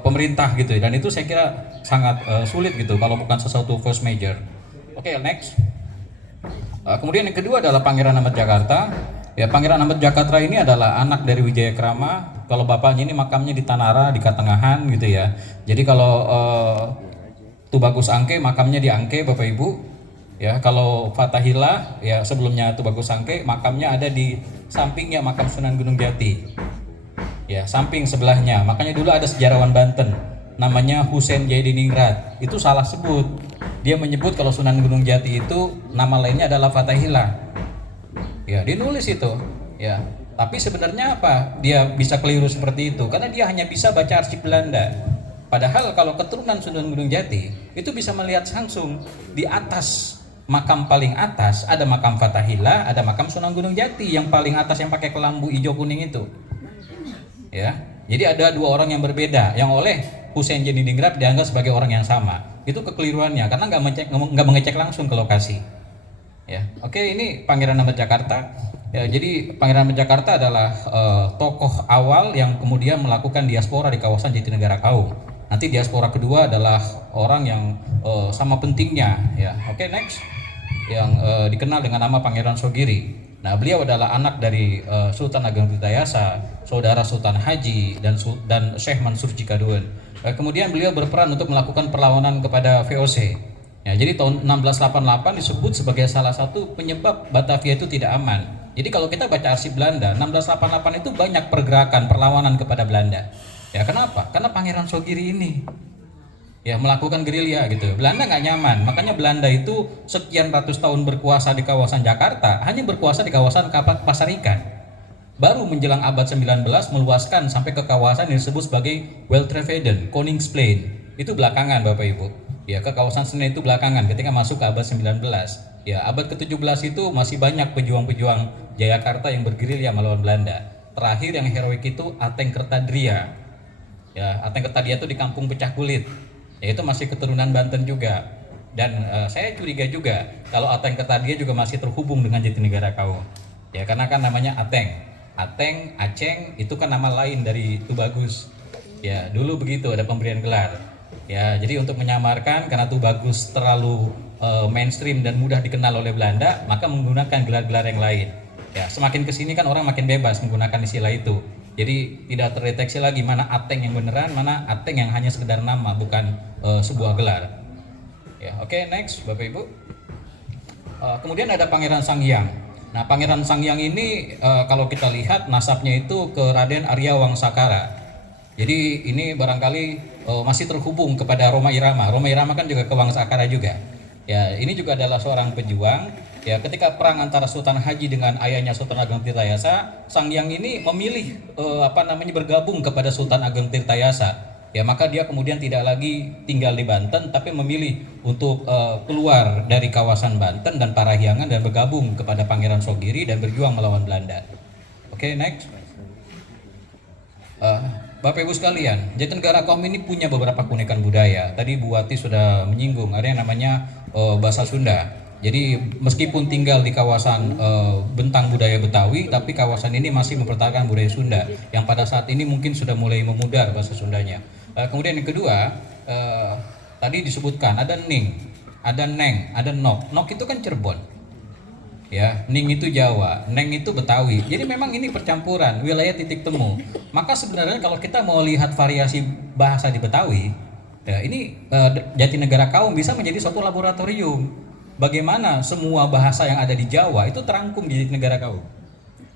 pemerintah gitu. Dan itu saya kira sangat sulit gitu kalau bukan sesuatu force major. Oke, next. Kemudian yang kedua adalah Pangeran Ahmad Jakarta. Ya, Pangeran Ahmad Jakarta ini adalah anak dari Wijaya Krama. Kalau bapaknya ini makamnya di Tanara di Katengahan gitu ya. Jadi kalau Tubagus Angke makamnya di Angke Bapak Ibu. Ya, kalau Fathahillah ya sebelumnya Tubagus Angke makamnya ada di sampingnya makam Sunan Gunung Jati. Ya, samping sebelahnya. Makanya dulu ada sejarawan Banten namanya Husein Jaidiningrat. Itu salah sebut. Dia menyebut kalau Sunan Gunung Jati itu nama lainnya adalah Fathahillah. Ya, dia nulis itu. Ya, tapi sebenarnya apa? Dia bisa keliru seperti itu karena dia hanya bisa baca arsip Belanda. Padahal kalau keturunan Sunan Gunung Jati itu bisa melihat langsung di atas makam paling atas ada makam Fathahillah, ada makam Sunan Gunung Jati yang paling atas yang pakai kelambu hijau kuning itu. Ya, jadi ada dua orang yang berbeda yang oleh Hussein Jenidingrat dianggap sebagai orang yang sama. Itu kekeliruannya karena nggak mengecek langsung ke lokasi. Ya, oke, ini Pangeran Amat Jakarta. Ya, jadi Pangeran Amat Jakarta adalah tokoh awal yang kemudian melakukan diaspora di kawasan Jatinegara Kaum. Nanti diaspora kedua adalah orang yang sama pentingnya. Ya, oke, next, yang dikenal dengan nama Pangeran Sogiri. Nah, beliau adalah anak dari Sultan Ageng Tirtayasa, saudara Sultan Haji dan Syekh Mansur Cikaduen. Kemudian beliau berperan untuk melakukan perlawanan kepada VOC. Ya, jadi tahun 1688 disebut sebagai salah satu penyebab Batavia itu tidak aman. Jadi kalau kita baca arsip Belanda, 1688 itu banyak pergerakan perlawanan kepada Belanda. Ya, kenapa? Karena Pangeran Sogiri ini ya melakukan gerilya gitu. Belanda nggak nyaman, makanya Belanda itu sekian ratus tahun berkuasa di kawasan Jakarta, hanya berkuasa di kawasan Pasar Ikan. Baru menjelang abad 19 meluaskan sampai ke kawasan yang disebut sebagai Weltreveden, Koningsplein. Itu belakangan Bapak Ibu. Ya, ke kawasan Senen itu belakangan ketika masuk ke abad 19. Ya, abad ke-17 itu masih banyak pejuang-pejuang Jayakarta yang bergerilya melawan Belanda. Terakhir yang heroik itu Ateng Kertadria. Ya, Ateng Kertadria itu di Kampung Pecah Kulit. Ya, itu masih keturunan Banten juga. Dan saya curiga juga kalau Ateng Kertadria juga masih terhubung dengan Jatinegara Kaum. Ya, karena kan namanya Ateng. Ateng, Aceng itu kan nama lain dari Tubagus. Ya, dulu begitu ada pemberian gelar. Ya, jadi untuk menyamarkan karena Tubagus terlalu mainstream dan mudah dikenal oleh Belanda, maka menggunakan gelar-gelar yang lain. Ya, semakin kesini kan orang makin bebas menggunakan istilah itu. Jadi tidak terdeteksi lagi mana Ateng yang beneran, mana Ateng yang hanya sekedar nama, bukan sebuah gelar. Ya, oke, next Bapak Ibu. Kemudian ada Pangeran Sanghyang. Nah, Pangeran Sanghyang ini kalau kita lihat nasabnya itu ke Raden Arya Wangsakara. Jadi ini barangkali masih terhubung kepada Roma Irama. Roma Irama kan juga ke Wangsakara juga. Ya, ini juga adalah seorang pejuang. Ya, ketika perang antara Sultan Haji dengan ayahnya Sultan Ageng Tirtayasa, Sanghyang ini memilih bergabung kepada Sultan Ageng Tirtayasa. Ya, maka dia kemudian tidak lagi tinggal di Banten, tapi memilih untuk keluar dari kawasan Banten dan Parahyangan dan bergabung kepada Pangeran Sogiri dan berjuang melawan Belanda. Oke, next. Bapak Ibu sekalian, Jatinegara Kaum ini punya beberapa keunikan budaya. Tadi Bu Wati sudah menyinggung, ada yang namanya bahasa Sunda. Jadi meskipun tinggal di kawasan bentang budaya Betawi, tapi kawasan ini masih mempertahankan budaya Sunda yang pada saat ini mungkin sudah mulai memudar bahasa Sundanya. Kemudian yang kedua, tadi disebutkan ada Ning, ada Neng, ada Nok. Nok itu kan Cirebon. Ya, Ning itu Jawa, Neng itu Betawi. Jadi memang ini percampuran wilayah titik temu. Maka sebenarnya kalau kita mau lihat variasi bahasa di Betawi, ya ini Jatinegara Kaum bisa menjadi suatu laboratorium. Bagaimana semua bahasa yang ada di Jawa itu terangkum di Jatinegara Kaum.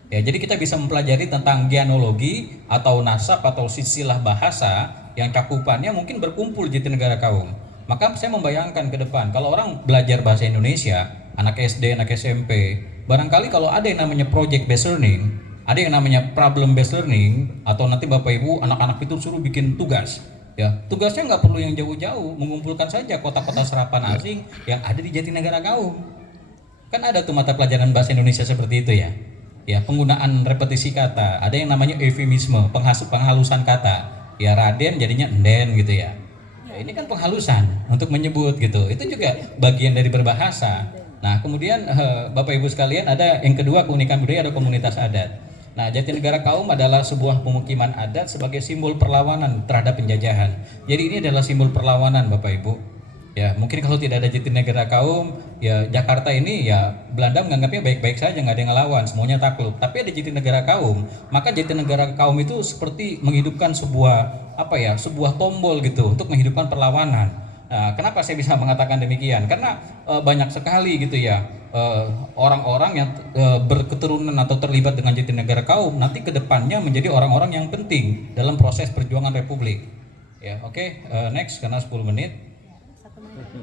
Ya, jadi kita bisa mempelajari tentang genealogi atau nasab atau silsilah bahasa yang cakupannya mungkin berkumpul di Jatinegara Kaum. Maka saya membayangkan ke depan kalau orang belajar bahasa Indonesia, anak SD, anak SMP, barangkali kalau ada yang namanya project based learning, ada yang namanya problem based learning, atau nanti Bapak Ibu anak-anak itu suruh bikin tugas. Ya, tugasnya nggak perlu yang jauh-jauh, mengumpulkan saja kota-kota serapan asing yang ada di Jatinegara Kaum. Kan ada tuh mata pelajaran bahasa Indonesia seperti itu ya. Ya, penggunaan repetisi kata, ada yang namanya eufemisme, penghalusan kata. Ya, Raden jadinya Nden gitu ya. Ini kan penghalusan untuk menyebut gitu. Itu juga bagian dari berbahasa. Nah, kemudian Bapak Ibu sekalian, ada yang kedua keunikan budaya, ada komunitas adat. Nah, Jatinegara Kaum adalah sebuah pemukiman adat sebagai simbol perlawanan terhadap penjajahan. Jadi ini adalah simbol perlawanan Bapak Ibu. Ya, mungkin kalau tidak ada Jatinegara Kaum, ya Jakarta ini ya Belanda menganggapnya baik-baik saja, nggak ada yang ngelawan, semuanya takluk. Tapi ada Jatinegara Kaum, maka Jatinegara Kaum itu seperti menghidupkan sebuah sebuah tombol gitu untuk menghidupkan perlawanan. Nah, kenapa saya bisa mengatakan demikian? Karena banyak sekali gitu ya orang-orang yang berketurunan atau terlibat dengan Jatinegara Kaum nanti kedepannya menjadi orang-orang yang penting dalam proses perjuangan Republik. Ya, oke, next karena 10 menit.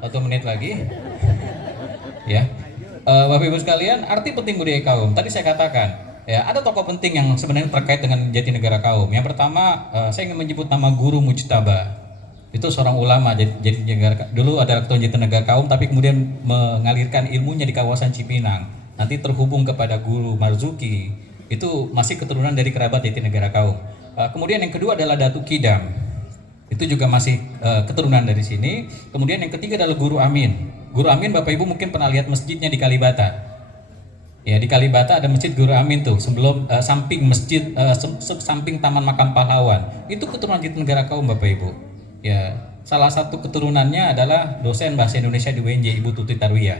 1 menit lagi. Ya. Bapak Ibu sekalian, arti penting budaya kaum. Tadi saya katakan, ya ada tokoh penting yang sebenarnya terkait dengan Jatinegara Kaum. Yang pertama, saya ingin menyebut nama Guru Mujtaba. Itu seorang ulama Jatinegara. Dulu ada Ketua Jatinegara Kaum, tapi kemudian mengalirkan ilmunya di kawasan Cipinang. Nanti terhubung kepada Guru Marzuki. Itu masih keturunan dari kerabat Jatinegara Kaum. Kemudian yang kedua adalah Datuk Kidam. Itu juga masih keturunan dari sini. Kemudian yang ketiga adalah Guru Amin. Guru Amin, Bapak Ibu mungkin pernah lihat masjidnya di Kalibata. Ya, di Kalibata ada masjid Guru Amin tuh, sebelum samping masjid samping Taman Makam Pahlawan. Itu keturunan Jatinegara Kaum, Bapak Ibu. Ya, salah satu keturunannya adalah dosen bahasa Indonesia di UNJ, Ibu Tuti Tarwiyah.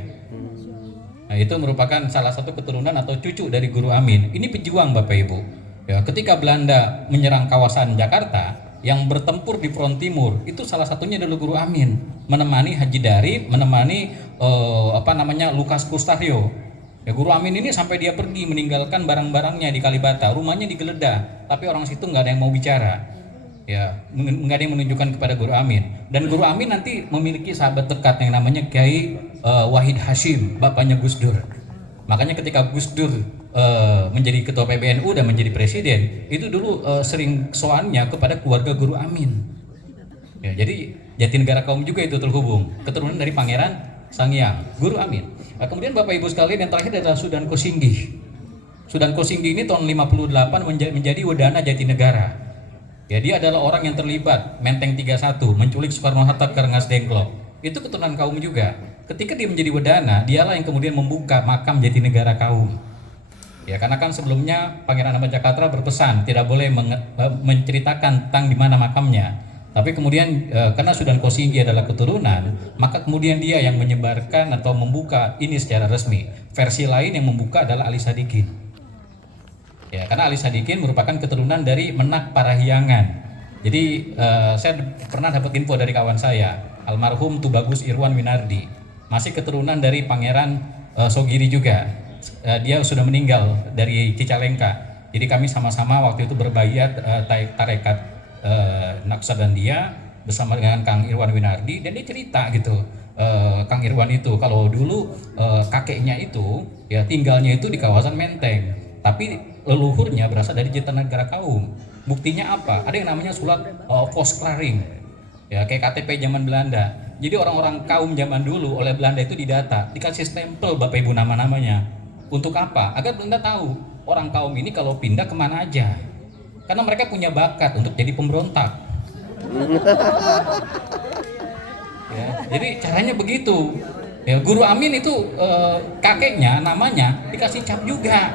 Nah, itu merupakan salah satu keturunan atau cucu dari Guru Amin. Ini pejuang, Bapak Ibu. Ya, ketika Belanda menyerang kawasan Jakarta, yang bertempur di front timur itu salah satunya adalah Guru Amin, menemani Haji Darib, menemani Lukas Kustario. Ya, Guru Amin ini sampai dia pergi meninggalkan barang-barangnya di Kalibata, rumahnya digeledah, tapi orang situ nggak ada yang mau bicara. Ya, nggak ada yang menunjukkan kepada Guru Amin. Dan Guru Amin nanti memiliki sahabat dekat yang namanya Kiai Wahid Hashim, bapaknya Gus Dur. Makanya ketika Gus Dur menjadi ketua PBNU dan menjadi presiden, itu dulu sering soalnya kepada keluarga Guru Amin. Ya, jadi Jatinegara Kaum juga itu terhubung, keturunan dari Pangeran Sangiang, Guru Amin. Nah, kemudian Bapak Ibu sekalian, yang terakhir adalah Sudan Kosingi. Sudan Kosingi ini tahun 58 menjadi Wedana Jatinegara. Ya, dia adalah orang yang terlibat Menteng 31, menculik Soekarno-Hatta ke Rengas Dengklok. Itu keturunan kaum juga. Ketika dia menjadi Wedana, dialah yang kemudian membuka makam Jatinegara Kaum. Ya, karena kan sebelumnya Pangeran Amajapahit berpesan tidak boleh menceritakan tentang di mana makamnya. Tapi kemudian karena Sudan Kosingi adalah keturunan, maka kemudian dia yang menyebarkan atau membuka ini secara resmi. Versi lain yang membuka adalah Ali Sadikin. Ya, karena Ali Sadikin merupakan keturunan dari Menak Parahyangan. Jadi saya pernah dapat info dari kawan saya, almarhum Tubagus Irwan Winardi, masih keturunan dari Pangeran Sogiri juga. Dia sudah meninggal dari Cicalengka. Jadi kami sama-sama waktu itu berbaiat tarekat Naksabandia bersama dengan Kang Irwan Winardi, dan dia cerita gitu, Kang Irwan itu kalau dulu kakeknya itu ya tinggalnya itu di kawasan Menteng, tapi leluhurnya berasal dari Jatinegara Kaum. Buktinya apa? Ada yang namanya surat Vosklaring, ya kayak KTP zaman Belanda. Jadi orang-orang kaum zaman dulu oleh Belanda itu didata, dikasih stempel Bapak Ibu nama-namanya. Untuk apa? Agar Belanda tahu orang kaum ini kalau pindah kemana aja. Karena mereka punya bakat untuk jadi pemberontak. Ya, jadi caranya begitu. Ya, Guru Amin itu kakeknya namanya dikasih cap juga.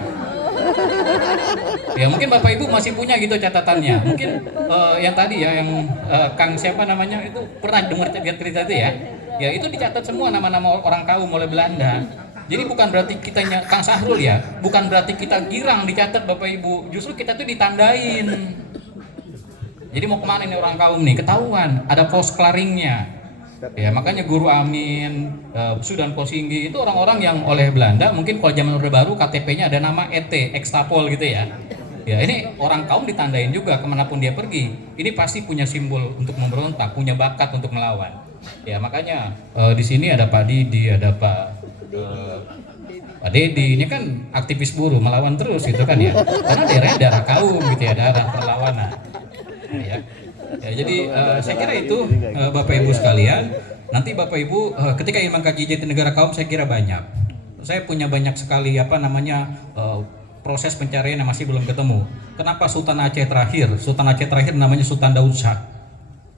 Ya, mungkin Bapak Ibu masih punya gitu catatannya. Mungkin yang tadi ya, yang Kang siapa namanya itu pernah dengar cerita itu ya. Ya, itu dicatat semua nama-nama orang kaum oleh Belanda. Jadi bukan berarti kitanya Kang Sahrul ya, bukan berarti kita girang dicatat Bapak Ibu, justru kita tuh ditandain. Jadi mau kemana ini orang kaum nih, ketahuan, ada Vosklaringnya. Ya, makanya Guru Amin, Sudan Kosingi itu orang-orang yang oleh Belanda, mungkin kalau zaman Orde Baru KTP-nya ada nama ET, Ekstapol gitu ya. Ya, ini orang kaum ditandain juga kemanapun dia pergi. Ini pasti punya simbol untuk memberontak, punya bakat untuk melawan. Ya, makanya di sini ada Pak Didi, ada Pak Dedi, ini kan aktivis buruh melawan terus gitu kan ya, karena daerahnya daerah kaum gitu ya, daerah perlawanan. Ya, jadi saya kira itu Bapak Ibu sekalian. Nanti Bapak Ibu ketika ingin mengkaji Jatinegara Kaum, saya kira banyak. Saya punya banyak sekali proses pencarian yang masih belum ketemu. Kenapa Sultan Aceh terakhir? Sultan Aceh terakhir namanya Sultan Daud Shah.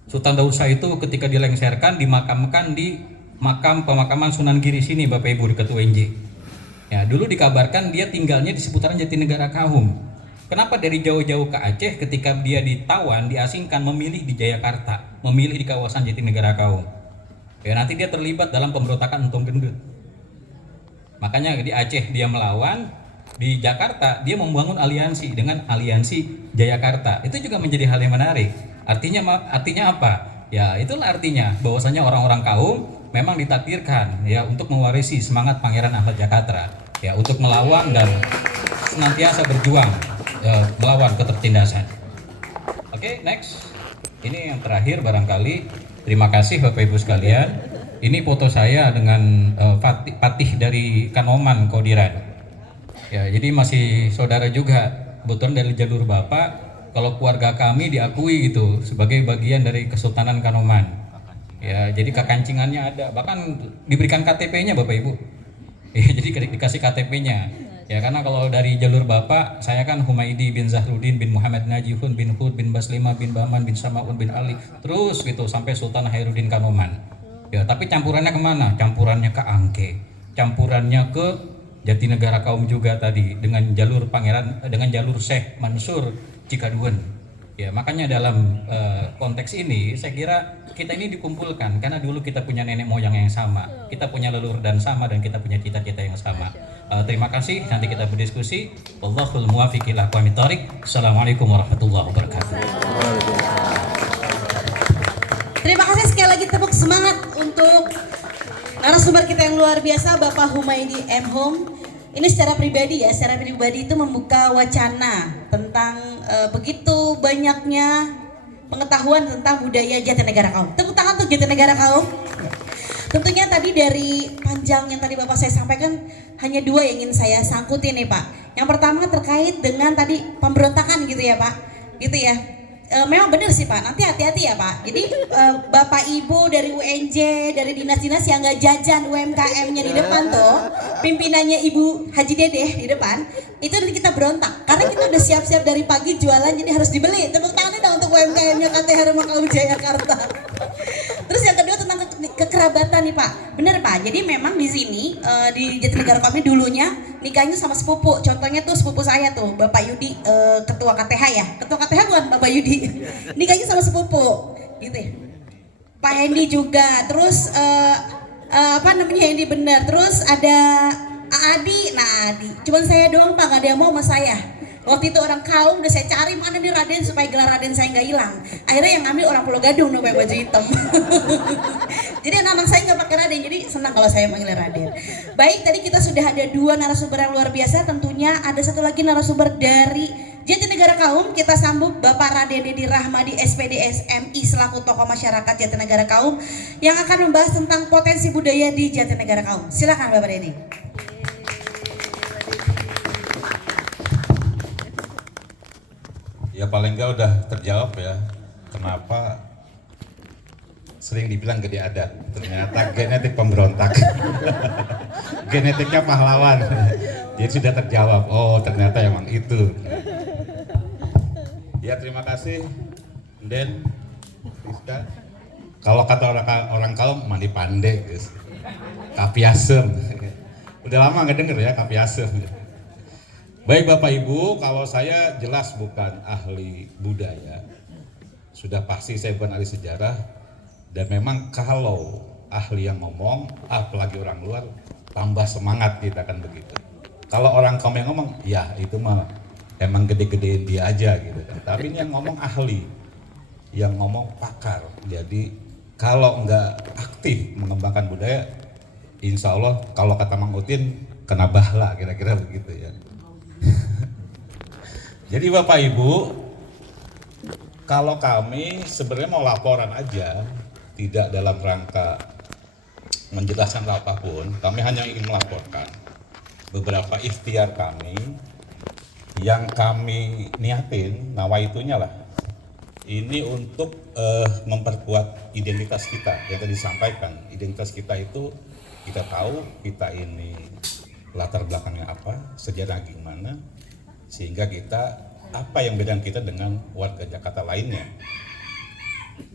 Sultan Daud Shah itu ketika dilengserkan dimakamkan di makam pemakaman Sunan Giri sini Bapak Ibu dekat UNJ. Ya, dulu dikabarkan dia tinggalnya di seputaran Jatinegara Kaum. Kenapa dari jauh-jauh ke Aceh ketika dia ditawan, diasingkan, memilih di Jayakarta, memilih di kawasan Jatinegara Kaum. Ya, nanti dia terlibat dalam pemberontakan Entong Gendut. Makanya di Aceh dia melawan, di Jakarta dia membangun aliansi dengan Aliansi Jayakarta. Itu juga menjadi hal yang menarik. Artinya apa? Ya, itulah artinya bahwasanya orang-orang kaum memang ditakdirkan ya untuk mewarisi semangat Pangeran Ahmad Jakatra ya, untuk melawan dan senantiasa berjuang melawan ketertindasan. Oke, next. Ini yang terakhir barangkali. Terima kasih Bapak Ibu sekalian. Ini foto saya dengan Patih dari Kanoman Kodiran. Ya, jadi masih saudara juga, kebetulan dari jalur bapak. Kalau keluarga kami diakui gitu sebagai bagian dari Kesultanan Kanoman. Ya, jadi kekancingannya ada, bahkan diberikan KTP-nya Bapak Ibu. Ya, jadi dikasih KTP-nya. Ya, karena kalau dari jalur bapak, saya kan Humaidi bin Zahruddin bin Muhammad Najihun bin Hud bin Baslima bin Baman bin Samaun bin Ali, terus gitu sampai Sultan Khairuddin Kanoman. Ya, tapi campurannya kemana? Campurannya ke Angke, campurannya ke Jatinegara Kaum juga tadi dengan jalur Pangeran, dengan jalur Syekh Mansur Cikaduen. Ya, makanya dalam konteks ini saya kira kita ini dikumpulkan karena dulu kita punya nenek moyang yang sama, kita punya leluhur dan sama, dan kita punya cita-cita yang sama. Terima kasih, nanti kita berdiskusi. Wallahul muwaffiq ila aqwamit thoriq. Assalamualaikum warahmatullahi wabarakatuh. Terima kasih sekali lagi, tepuk semangat untuk narasumber kita yang luar biasa Bapak Humaidi M. Hum. Ini secara pribadi ya, secara pribadi itu membuka wacana tentang begitu banyaknya pengetahuan tentang budaya Jatinegara Kaum. Tepuk tangan untuk Jatinegara Kaum. Tentunya tadi dari panjang yang tadi Bapak saya sampaikan, hanya dua yang ingin saya sangkutin nih Pak. Yang pertama terkait dengan tadi pemberontakan gitu ya Pak, gitu ya. Memang benar sih Pak, nanti hati-hati ya Pak. Jadi Bapak Ibu dari UNJ, dari dinas-dinas yang nggak jajan UMKM-nya di depan tuh, pimpinannya Ibu Haji Dedeh di depan, itu nanti kita berontak. Karena kita udah siap-siap dari pagi jualan, jadi harus dibeli. Tepuk tangannya dong untuk UMKM-nya KTH Rumah Kaum Jayakarta. Terus yang kedua tentang kekerabatan nih Pak, bener Pak. Jadi memang di sini di Jatinegara kami dulunya nikahnya sama sepupu. Contohnya tuh sepupu saya tuh, Bapak Yudi, ketua KTH ya. Ketua KTH bukan Bapak Yudi. Nikahnya sama sepupu, gitu ya. Pak Hendi juga. Terus apa namanya Hendi bener. Terus ada Adi. Nah Adi, cuman saya doang Pak, gak ada yang mau sama saya. Waktu itu orang Kaum udah saya cari mana nih Raden supaya gelar Raden saya nggak hilang. Akhirnya yang ngambil orang Pulau Gadung pakai baju hitam. Jadi anak-anak saya nggak pakai Raden, jadi senang kalau saya manggil Raden. Baik, tadi kita sudah ada dua narasumber yang luar biasa. Tentunya ada satu lagi narasumber dari Jatinegara Kaum. Kita sambut Bapak Raden Dedi Rahmadi SPD SMI selaku tokoh masyarakat Jatinegara Kaum yang akan membahas tentang potensi budaya di Jatinegara Kaum. Silakan Bapak Dedi. Ya paling enggak udah terjawab ya, kenapa sering dibilang gede adat, ternyata genetik pemberontak. Genetiknya pahlawan. Jadi sudah terjawab, oh ternyata emang itu. Ya terima kasih Den, Rizka. Kalau kata orang Kaum, mandi pandai guys. Kapiasem. Udah lama nggak denger ya kapiasem. Baik Bapak Ibu, kalau saya jelas bukan ahli budaya, sudah pasti saya bukan ahli sejarah, dan memang kalau ahli yang ngomong, apalagi orang luar, tambah semangat kita kan begitu. Kalau orang Kaum yang ngomong, ya itu mah emang gede-gedein dia aja gitu kan. Tapi ini yang ngomong ahli, yang ngomong pakar. Jadi kalau nggak aktif mengembangkan budaya, insya Allah kalau kata Mang Utin kena bahla kira-kira begitu ya. Jadi Bapak Ibu, kalau kami sebenarnya mau laporan aja, tidak dalam rangka menjelaskan apapun, kami hanya ingin melaporkan beberapa ikhtiar kami yang kami niatin, nawaitunya lah. Ini untuk memperkuat identitas kita yang tadi disampaikan. Identitas kita itu kita tahu kita ini latar belakangnya apa, sejarah gimana, sehingga kita apa yang bedakan kita dengan warga Jakarta lainnya.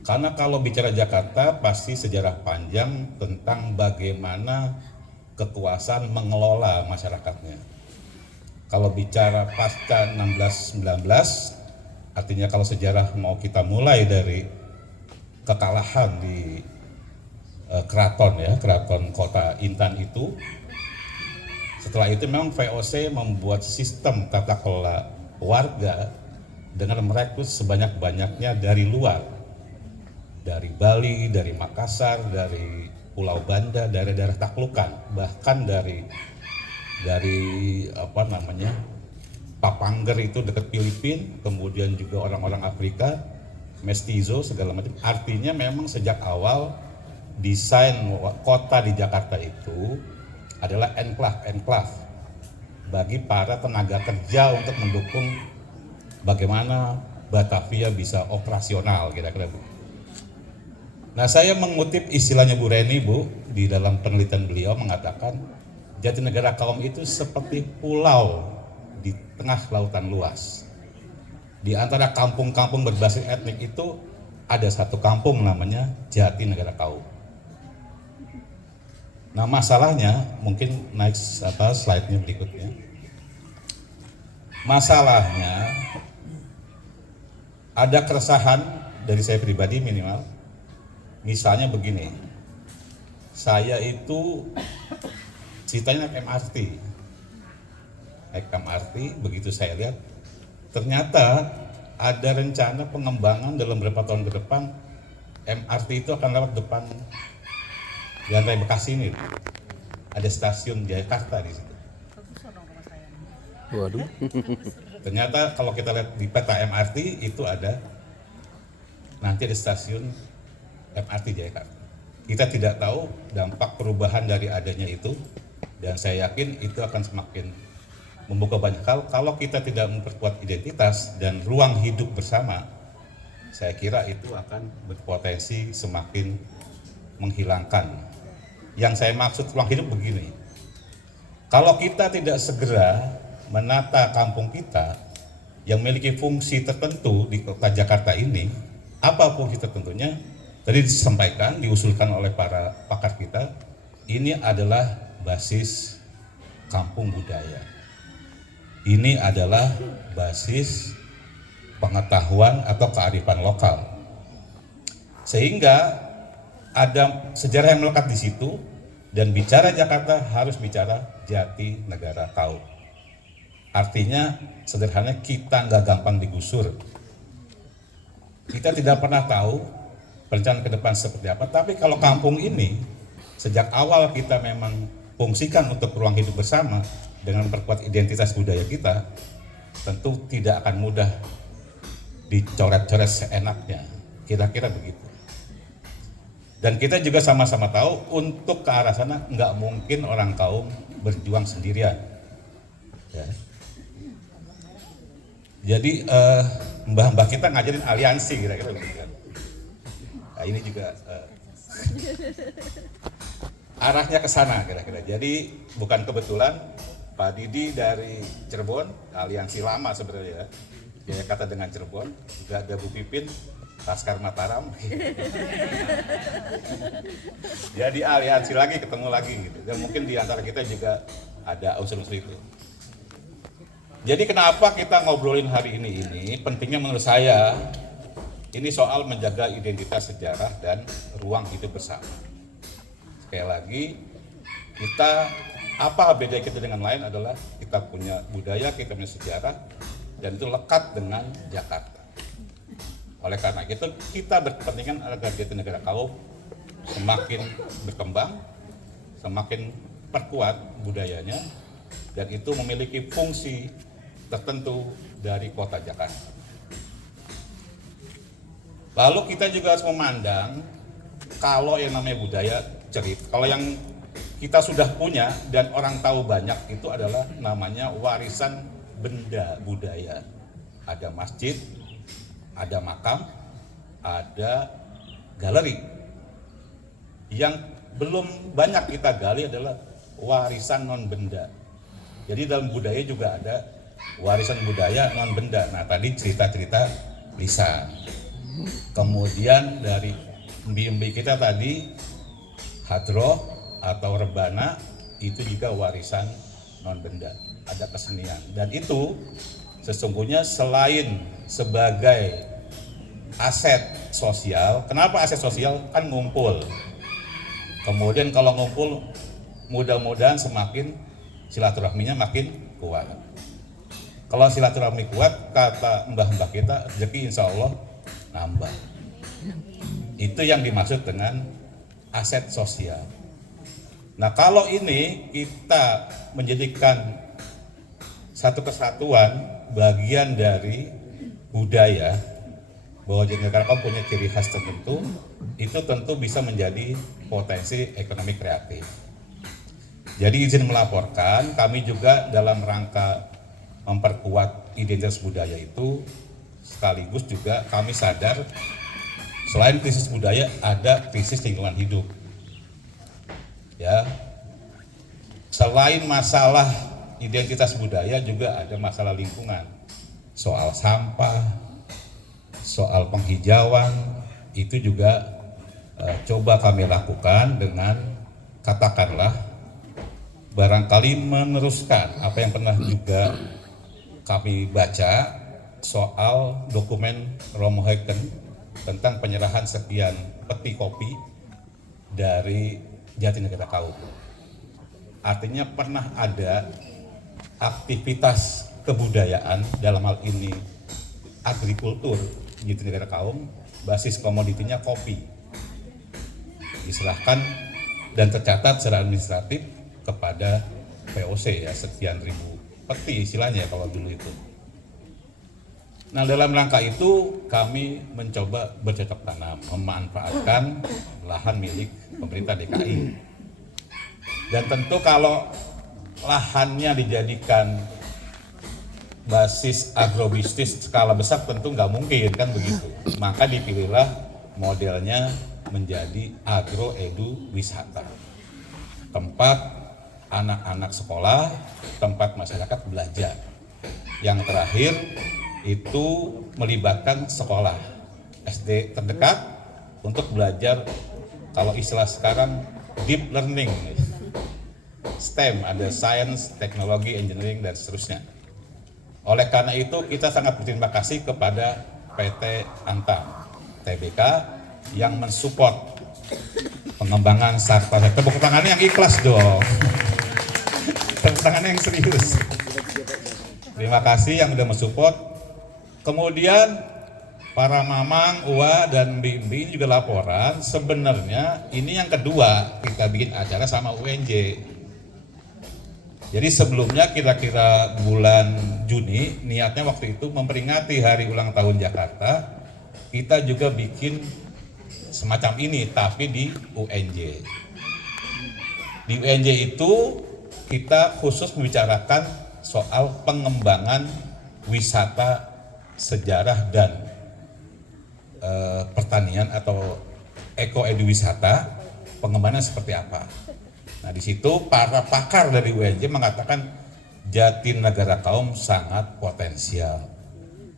Karena kalau bicara Jakarta pasti sejarah panjang tentang bagaimana kekuasaan mengelola masyarakatnya. Kalau bicara pasca 1619, artinya kalau sejarah mau kita mulai dari kekalahan di keraton ya, keraton kota Intan itu. Setelah itu memang VOC membuat sistem tata kelola warga dengan merekrut sebanyak-banyaknya dari luar. Dari Bali, dari Makassar, dari Pulau Banda, daerah-daerah taklukan, bahkan dari apa namanya? Papangger itu dekat Filipina, kemudian juga orang-orang Afrika, mestizo segala macam. Artinya memang sejak awal desain kota di Jakarta itu adalah enclave bagi para tenaga kerja untuk mendukung bagaimana Batavia bisa operasional kira-kira Bu. Nah, saya mengutip istilahnya Bu Reni Bu, di dalam penelitian beliau mengatakan Jatinegara Kaum itu seperti pulau di tengah lautan luas. Di antara kampung-kampung berbasis etnik itu ada satu kampung namanya Jatinegara Kaum. Nah, masalahnya mungkin naik slide-nya berikutnya. Masalahnya ada keresahan dari saya pribadi minimal. Misalnya begini, saya itu ceritanya naik MRT, begitu saya lihat ternyata ada rencana pengembangan dalam beberapa tahun ke depan MRT itu akan lewat depan Jalan Raya Bekasi ini. Ada stasiun Jakarta di situ. Waduh. Ternyata kalau kita lihat di peta MRT itu ada nanti ada stasiun MRT Jakarta. Kita tidak tahu dampak perubahan dari adanya itu, dan saya yakin itu akan semakin membuka banyak hal. Kalau kita tidak memperkuat identitas dan ruang hidup bersama, saya kira itu akan berpotensi semakin menghilangkan. Yang saya maksud ruang hidup begini, kalau kita tidak segera menata kampung kita yang memiliki fungsi tertentu di kota Jakarta ini, apa fungsi tertentunya? Tadi disampaikan, diusulkan oleh para pakar kita, ini adalah basis kampung budaya. Ini adalah basis pengetahuan atau kearifan lokal. Sehingga ada sejarah yang melekat di situ, dan bicara Jakarta harus bicara Jatinegara Kaum. Artinya sederhananya kita nggak gampang digusur. Kita tidak pernah tahu perencanaan ke depan seperti apa, tapi kalau kampung ini sejak awal kita memang fungsikan untuk ruang hidup bersama dengan memperkuat identitas budaya kita, tentu tidak akan mudah dicoret-coret seenaknya, kira-kira begitu. Dan kita juga sama-sama tahu untuk ke arah sana nggak mungkin orang kaum berjuang sendirian. Ya. Jadi mbah-mbah kita ngajarin aliansi kira-kira begitu. Nah, ini juga arahnya ke sana kira-kira. Jadi bukan kebetulan Pak Didi dari Cirebon, aliansi lama sebenarnya ya, kata dengan Cirebon, juga ada Bu Pipin Laskar Mataram. Jadi aliansi lagi, ketemu lagi gitu. Dan mungkin di antara kita juga ada unsur-unsur itu. Jadi kenapa kita ngobrolin hari ini pentingnya menurut saya ini soal menjaga identitas sejarah dan ruang hidup bersama. Sekali lagi, kita apa beda kita dengan lain adalah kita punya budaya, kita punya sejarah, dan itu lekat dengan Jakarta. Oleh karena itu kita berkepentingan agar Jatinegara Kaum semakin berkembang, semakin perkuat budayanya, dan itu memiliki fungsi tertentu dari kota Jakarta. Lalu kita juga harus memandang kalau yang namanya budaya cerita, kalau yang kita sudah punya dan orang tahu banyak itu adalah namanya warisan benda budaya. Ada masjid, ada makam, ada galeri. Yang belum banyak kita gali adalah warisan non benda. Jadi dalam budaya juga ada warisan budaya non benda. Nah, tadi cerita-cerita lisan. Kemudian dari mbi-mbi kita tadi hadroh atau rebana itu juga warisan non benda. Ada kesenian, dan itu sesungguhnya selain sebagai aset sosial. Kenapa aset sosial? Kan ngumpul. Kemudian kalau ngumpul, mudah-mudahan semakin silaturahminya makin kuat. Kalau silaturahmi kuat, kata mbah-mbah kita, rezeki insya Allah nambah. Itu yang dimaksud dengan aset sosial. Nah, kalau ini kita menjadikan satu kesatuan bagian dari budaya, bahwa Jatinegara Kaum punya ciri khas tertentu, itu tentu bisa menjadi potensi ekonomi kreatif. Jadi izin melaporkan, kami juga dalam rangka memperkuat identitas budaya itu, sekaligus juga kami sadar selain krisis budaya ada krisis lingkungan hidup. Ya, selain masalah identitas budaya juga ada masalah lingkungan, soal sampah, soal penghijauan, itu juga coba kami lakukan dengan katakanlah barangkali meneruskan apa yang pernah juga kami baca soal dokumen Romohagen tentang penyerahan sekian peti kopi dari Jatinegara Kaum. Artinya pernah ada aktivitas kebudayaan, dalam hal ini agrikultur Jatinegara Kaum, basis komoditinya kopi, diserahkan dan tercatat secara administratif kepada VOC ya, sekian ribu peti istilahnya kalau dulu itu. Nah, dalam rangka itu kami mencoba bercocok tanam, memanfaatkan lahan milik pemerintah DKI. Dan tentu kalau lahannya dijadikan basis agrobisnis skala besar tentu nggak mungkin kan begitu. Maka dipilihlah modelnya menjadi agroedu wisata. Tempat anak-anak sekolah, tempat masyarakat belajar. Yang terakhir itu melibatkan sekolah SD terdekat untuk belajar, kalau istilah sekarang deep learning, STEM, ada science, teknologi, engineering, dan seterusnya. Oleh karena itu kita sangat berterima kasih kepada PT Antam TBK yang mensupport pengembangan startup. Tepuk tangannya yang ikhlas dong. Tepuk tangannya yang serius. Terima kasih yang sudah mensupport. Kemudian para mamang, uwa, dan bimbing juga laporan. Sebenarnya ini yang kedua kita bikin acara sama UNJ. Jadi sebelumnya kira-kira bulan Juni, niatnya waktu itu memperingati hari ulang tahun Jakarta, kita juga bikin semacam ini tapi di UNJ. Di UNJ itu kita khusus membicarakan soal pengembangan wisata sejarah dan pertanian atau ekoeduwisata, pengembangan seperti apa. Nah, di situ para pakar dari UNJ mengatakan Jatinegara Kaum sangat potensial.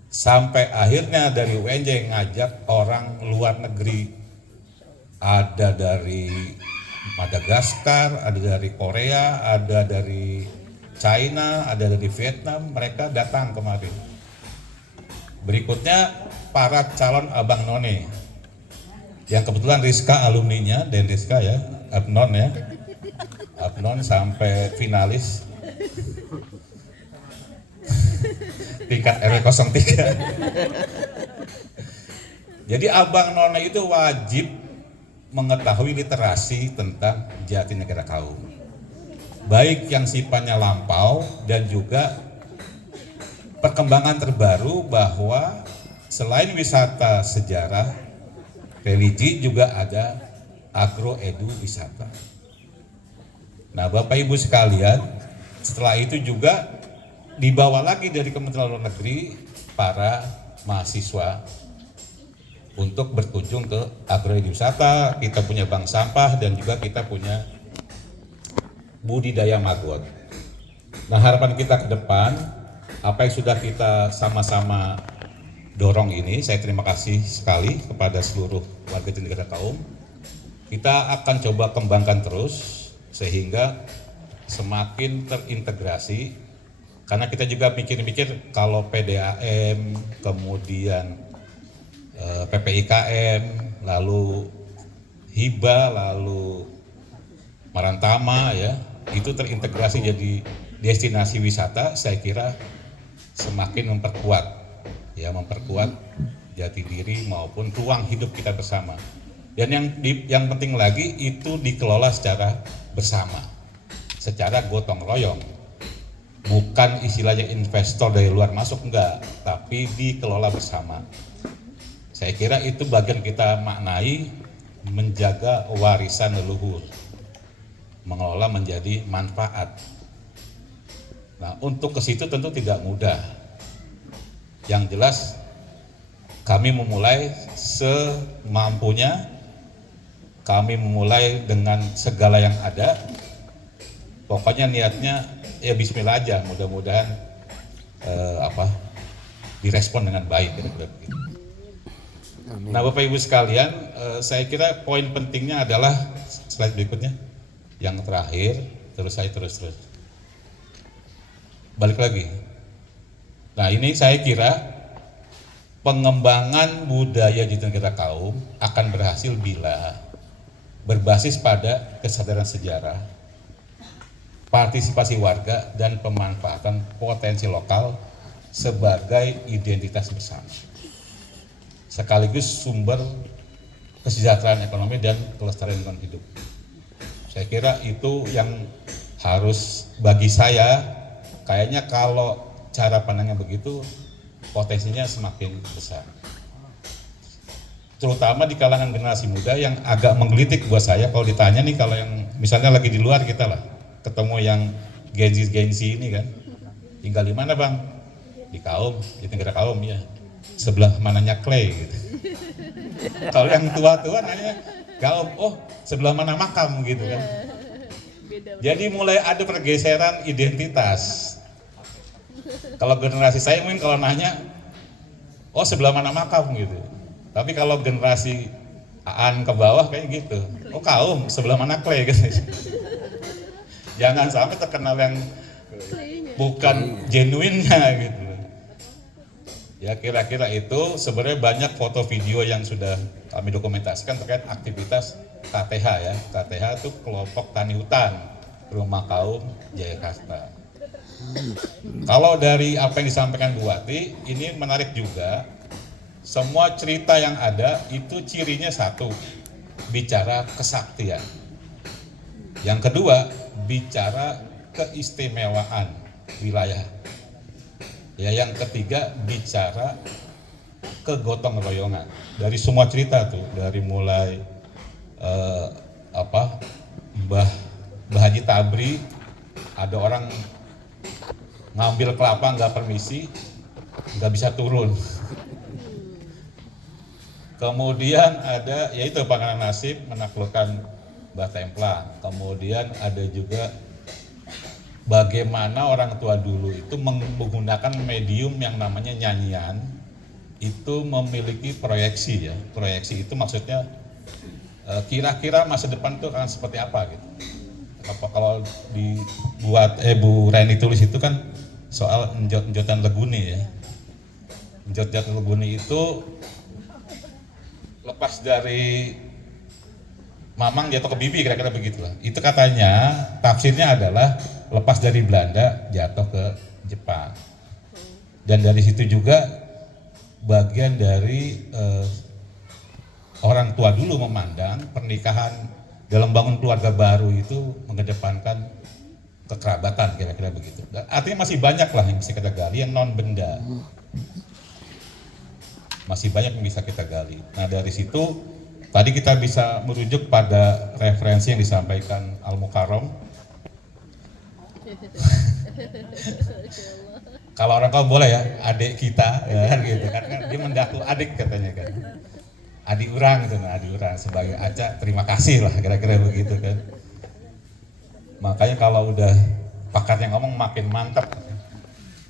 Sampai akhirnya dari UNJ ngajak orang luar negeri, ada dari Madagaskar, ada dari Korea, ada dari China, ada dari Vietnam, mereka datang kemarin. Berikutnya para calon abang none, yang kebetulan Rizka alumninya, dan Rizka ya, Abnon ya, Abnon sampai finalis tingkat RW 03. Jadi abang none itu wajib mengetahui literasi tentang Jatinegara Kaum, baik yang sifatnya lampau dan juga perkembangan terbaru, bahwa selain wisata sejarah, religi, juga ada agroedu wisata. Nah, Bapak Ibu sekalian, setelah itu juga dibawa lagi dari Kementerian Luar Negeri para mahasiswa untuk berkunjung ke agroedu wisata. Kita punya bank sampah dan juga kita punya budidaya maggot. Nah, harapan kita ke depan, apa yang sudah kita sama-sama dorong ini, saya terima kasih sekali kepada seluruh warga Jatinegara Kaum. Kita akan coba kembangkan terus sehingga semakin terintegrasi, karena kita juga mikir-mikir kalau PDAM, kemudian PPIKM, lalu Hiba, lalu Marantama ya, itu terintegrasi jadi destinasi wisata. Saya kira semakin memperkuat jati diri maupun ruang hidup kita bersama. Dan yang penting lagi itu dikelola secara bersama, secara gotong royong. Bukan istilahnya investor dari luar masuk, enggak, tapi dikelola bersama. Saya kira itu bagian kita maknai menjaga warisan leluhur, mengelola menjadi manfaat. Nah, untuk ke situ tentu tidak mudah. Yang jelas kami memulai semampunya, kami memulai dengan segala yang ada. Pokoknya niatnya ya bismillah aja, mudah-mudahan direspon dengan baik. Nah, Bapak Ibu sekalian, saya kira poin pentingnya adalah slide berikutnya, yang terakhir, terus. Balik lagi. Nah, ini saya kira pengembangan budaya di negara kaum akan berhasil bila berbasis pada kesadaran sejarah, partisipasi warga, dan pemanfaatan potensi lokal sebagai identitas bersama, sekaligus sumber kesejahteraan ekonomi dan kelestarian lingkungan hidup. Saya kira itu yang harus, bagi saya, kayaknya kalau cara pandangnya begitu, potensinya semakin besar. Terutama di kalangan generasi muda yang agak menggelitik buat saya kalau ditanya nih, kalau yang misalnya lagi di luar kita lah, ketemu yang Gen Z ini kan, tinggal di mana bang? Di kaum, di negara kaum ya. Sebelah mananya Clay gitu. Kalau yang tua-tua nanya kaum, oh sebelah mana makam gitu kan. Jadi mulai ada pergeseran identitas. Kalau generasi saya mungkin kalau nanya, oh sebelah mana makam gitu. Tapi kalau generasi Aan ke bawah kayak gitu, oh kaum sebelah mana Clay gitu. Jangan sampai terkenal yang bukan genuinnya gitu. Ya kira-kira itu. Sebenarnya banyak foto video yang sudah kami dokumentasikan terkait aktivitas KTH ya. KTH itu kelompok tani hutan Rumah Kaum Jayakarta. Kalau dari apa yang disampaikan Bu Wati, ini menarik juga. Semua cerita yang ada itu cirinya satu, bicara kesaktian. Yang kedua, bicara keistimewaan wilayah. Ya, yang ketiga, bicara kegotong royongan. Dari semua cerita tuh, dari mulai Mbah Haji Tabri, ada orang ngambil kelapa nggak permisi, nggak bisa turun. Kemudian ada yaitu Pangeran Nasib menaklukkan Mbah Templang. Kemudian ada juga bagaimana orang tua dulu itu menggunakan medium yang namanya nyanyian, itu memiliki proyeksi ya. Proyeksi itu maksudnya kira-kira masa depan itu akan seperti apa gitu. Kalau dibuat Bu Reni tulis itu kan soal enjot-enjotan leguni ya. Enjot-enjotan leguni itu lepas dari mamang jatuh ke bibi, kira-kira begitulah. Itu katanya tafsirnya adalah lepas dari Belanda jatuh ke Jepang. Dan dari situ juga bagian dari orang tua dulu memandang pernikahan dalam bangun keluarga baru itu mengedepankan kekerabatan, kira-kira begitu. Dan artinya masih banyak lah yang bisa kita gali yang non benda. Masih banyak yang bisa kita gali. Nah dari situ tadi kita bisa merujuk pada referensi yang disampaikan Al-Mukarram. Kalau orang kaum boleh ya, adik kita ya kan gitu kan, dia mendaku adik katanya kan. Adik urang gitu, nah adik urang sebagai acak terima kasih lah, kira-kira begitu kan. Makanya kalau udah pakarnya ngomong makin mantap.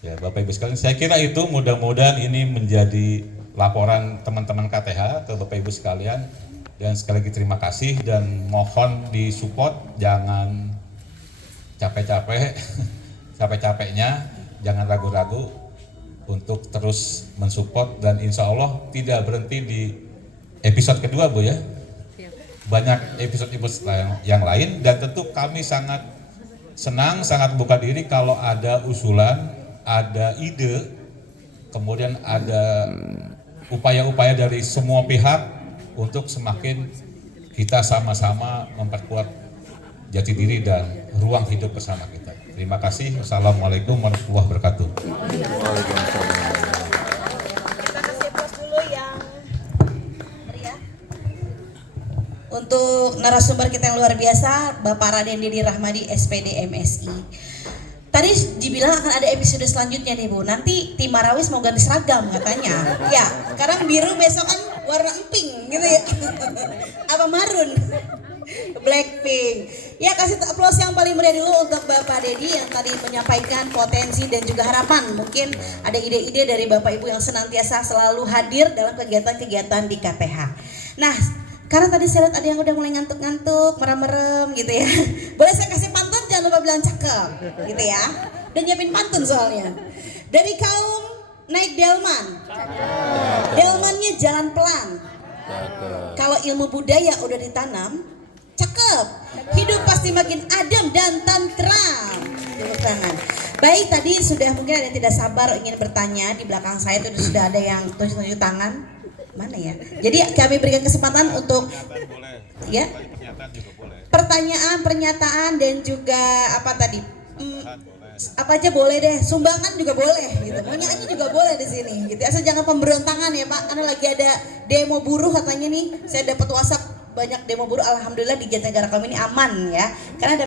Ya Bapak Ibu sekalian, saya kira itu mudah-mudahan ini menjadi laporan teman-teman KTH ke Bapak Ibu sekalian. Dan sekali lagi terima kasih dan mohon disupport, jangan capek-capek, capek-capeknya, jangan ragu-ragu untuk terus mensupport, dan insya Allah tidak berhenti di episode kedua Bu ya. Banyak episode-episode yang lain, dan tentu kami sangat senang, sangat buka diri kalau ada usulan, ada ide, kemudian ada upaya-upaya dari semua pihak untuk semakin kita sama-sama memperkuat jati diri dan ruang hidup bersama kita. Terima kasih. Wassalamualaikum warahmatullahi wabarakatuh. Kita kasih applause dulu yang untuk narasumber kita yang luar biasa, Bapak Raden Didi Rahmadi, SPD MSI. Tadi dibilang akan ada episode selanjutnya nih Bu. Nanti tim Marawis mau ganti seragam katanya. Ya, sekarang biru, besok kan warna emping gitu ya. Apa marun? Blackpink. Ya, kasih aplaus yang paling meriah dulu untuk Bapak Dedi yang tadi menyampaikan potensi dan juga harapan. Mungkin ada ide-ide dari Bapak Ibu yang senantiasa selalu hadir dalam kegiatan-kegiatan di KTH. Nah, karena tadi saya lihat ada yang udah mulai ngantuk-ngantuk, merem-merem gitu ya. Boleh saya kasih pantun, jangan lupa bilang cakep gitu ya. Dan nyiapin pantun soalnya. Dari kaum naik delman. Delmannya jalan pelan. Kalau ilmu budaya udah ditanam, cakep. Hidup pasti makin adem dan tentram. Tepuk tangan. Baik, tadi sudah mungkin ada yang tidak sabar ingin bertanya. Di belakang saya itu sudah ada yang tunjuk-tunjuk tangan. Mana ya? Jadi kami berikan kesempatan untuk ya pertanyaan, pernyataan dan juga apa tadi? Apa aja boleh deh, sumbangan juga boleh gitu. Mau nyanyi juga boleh di sini gitu. Asal jangan pemberontakan ya Pak, karena lagi ada demo buruh katanya nih. Saya dapat WhatsApp banyak demo buruh, alhamdulillah di Jatinegara kami ini aman ya. Karena ada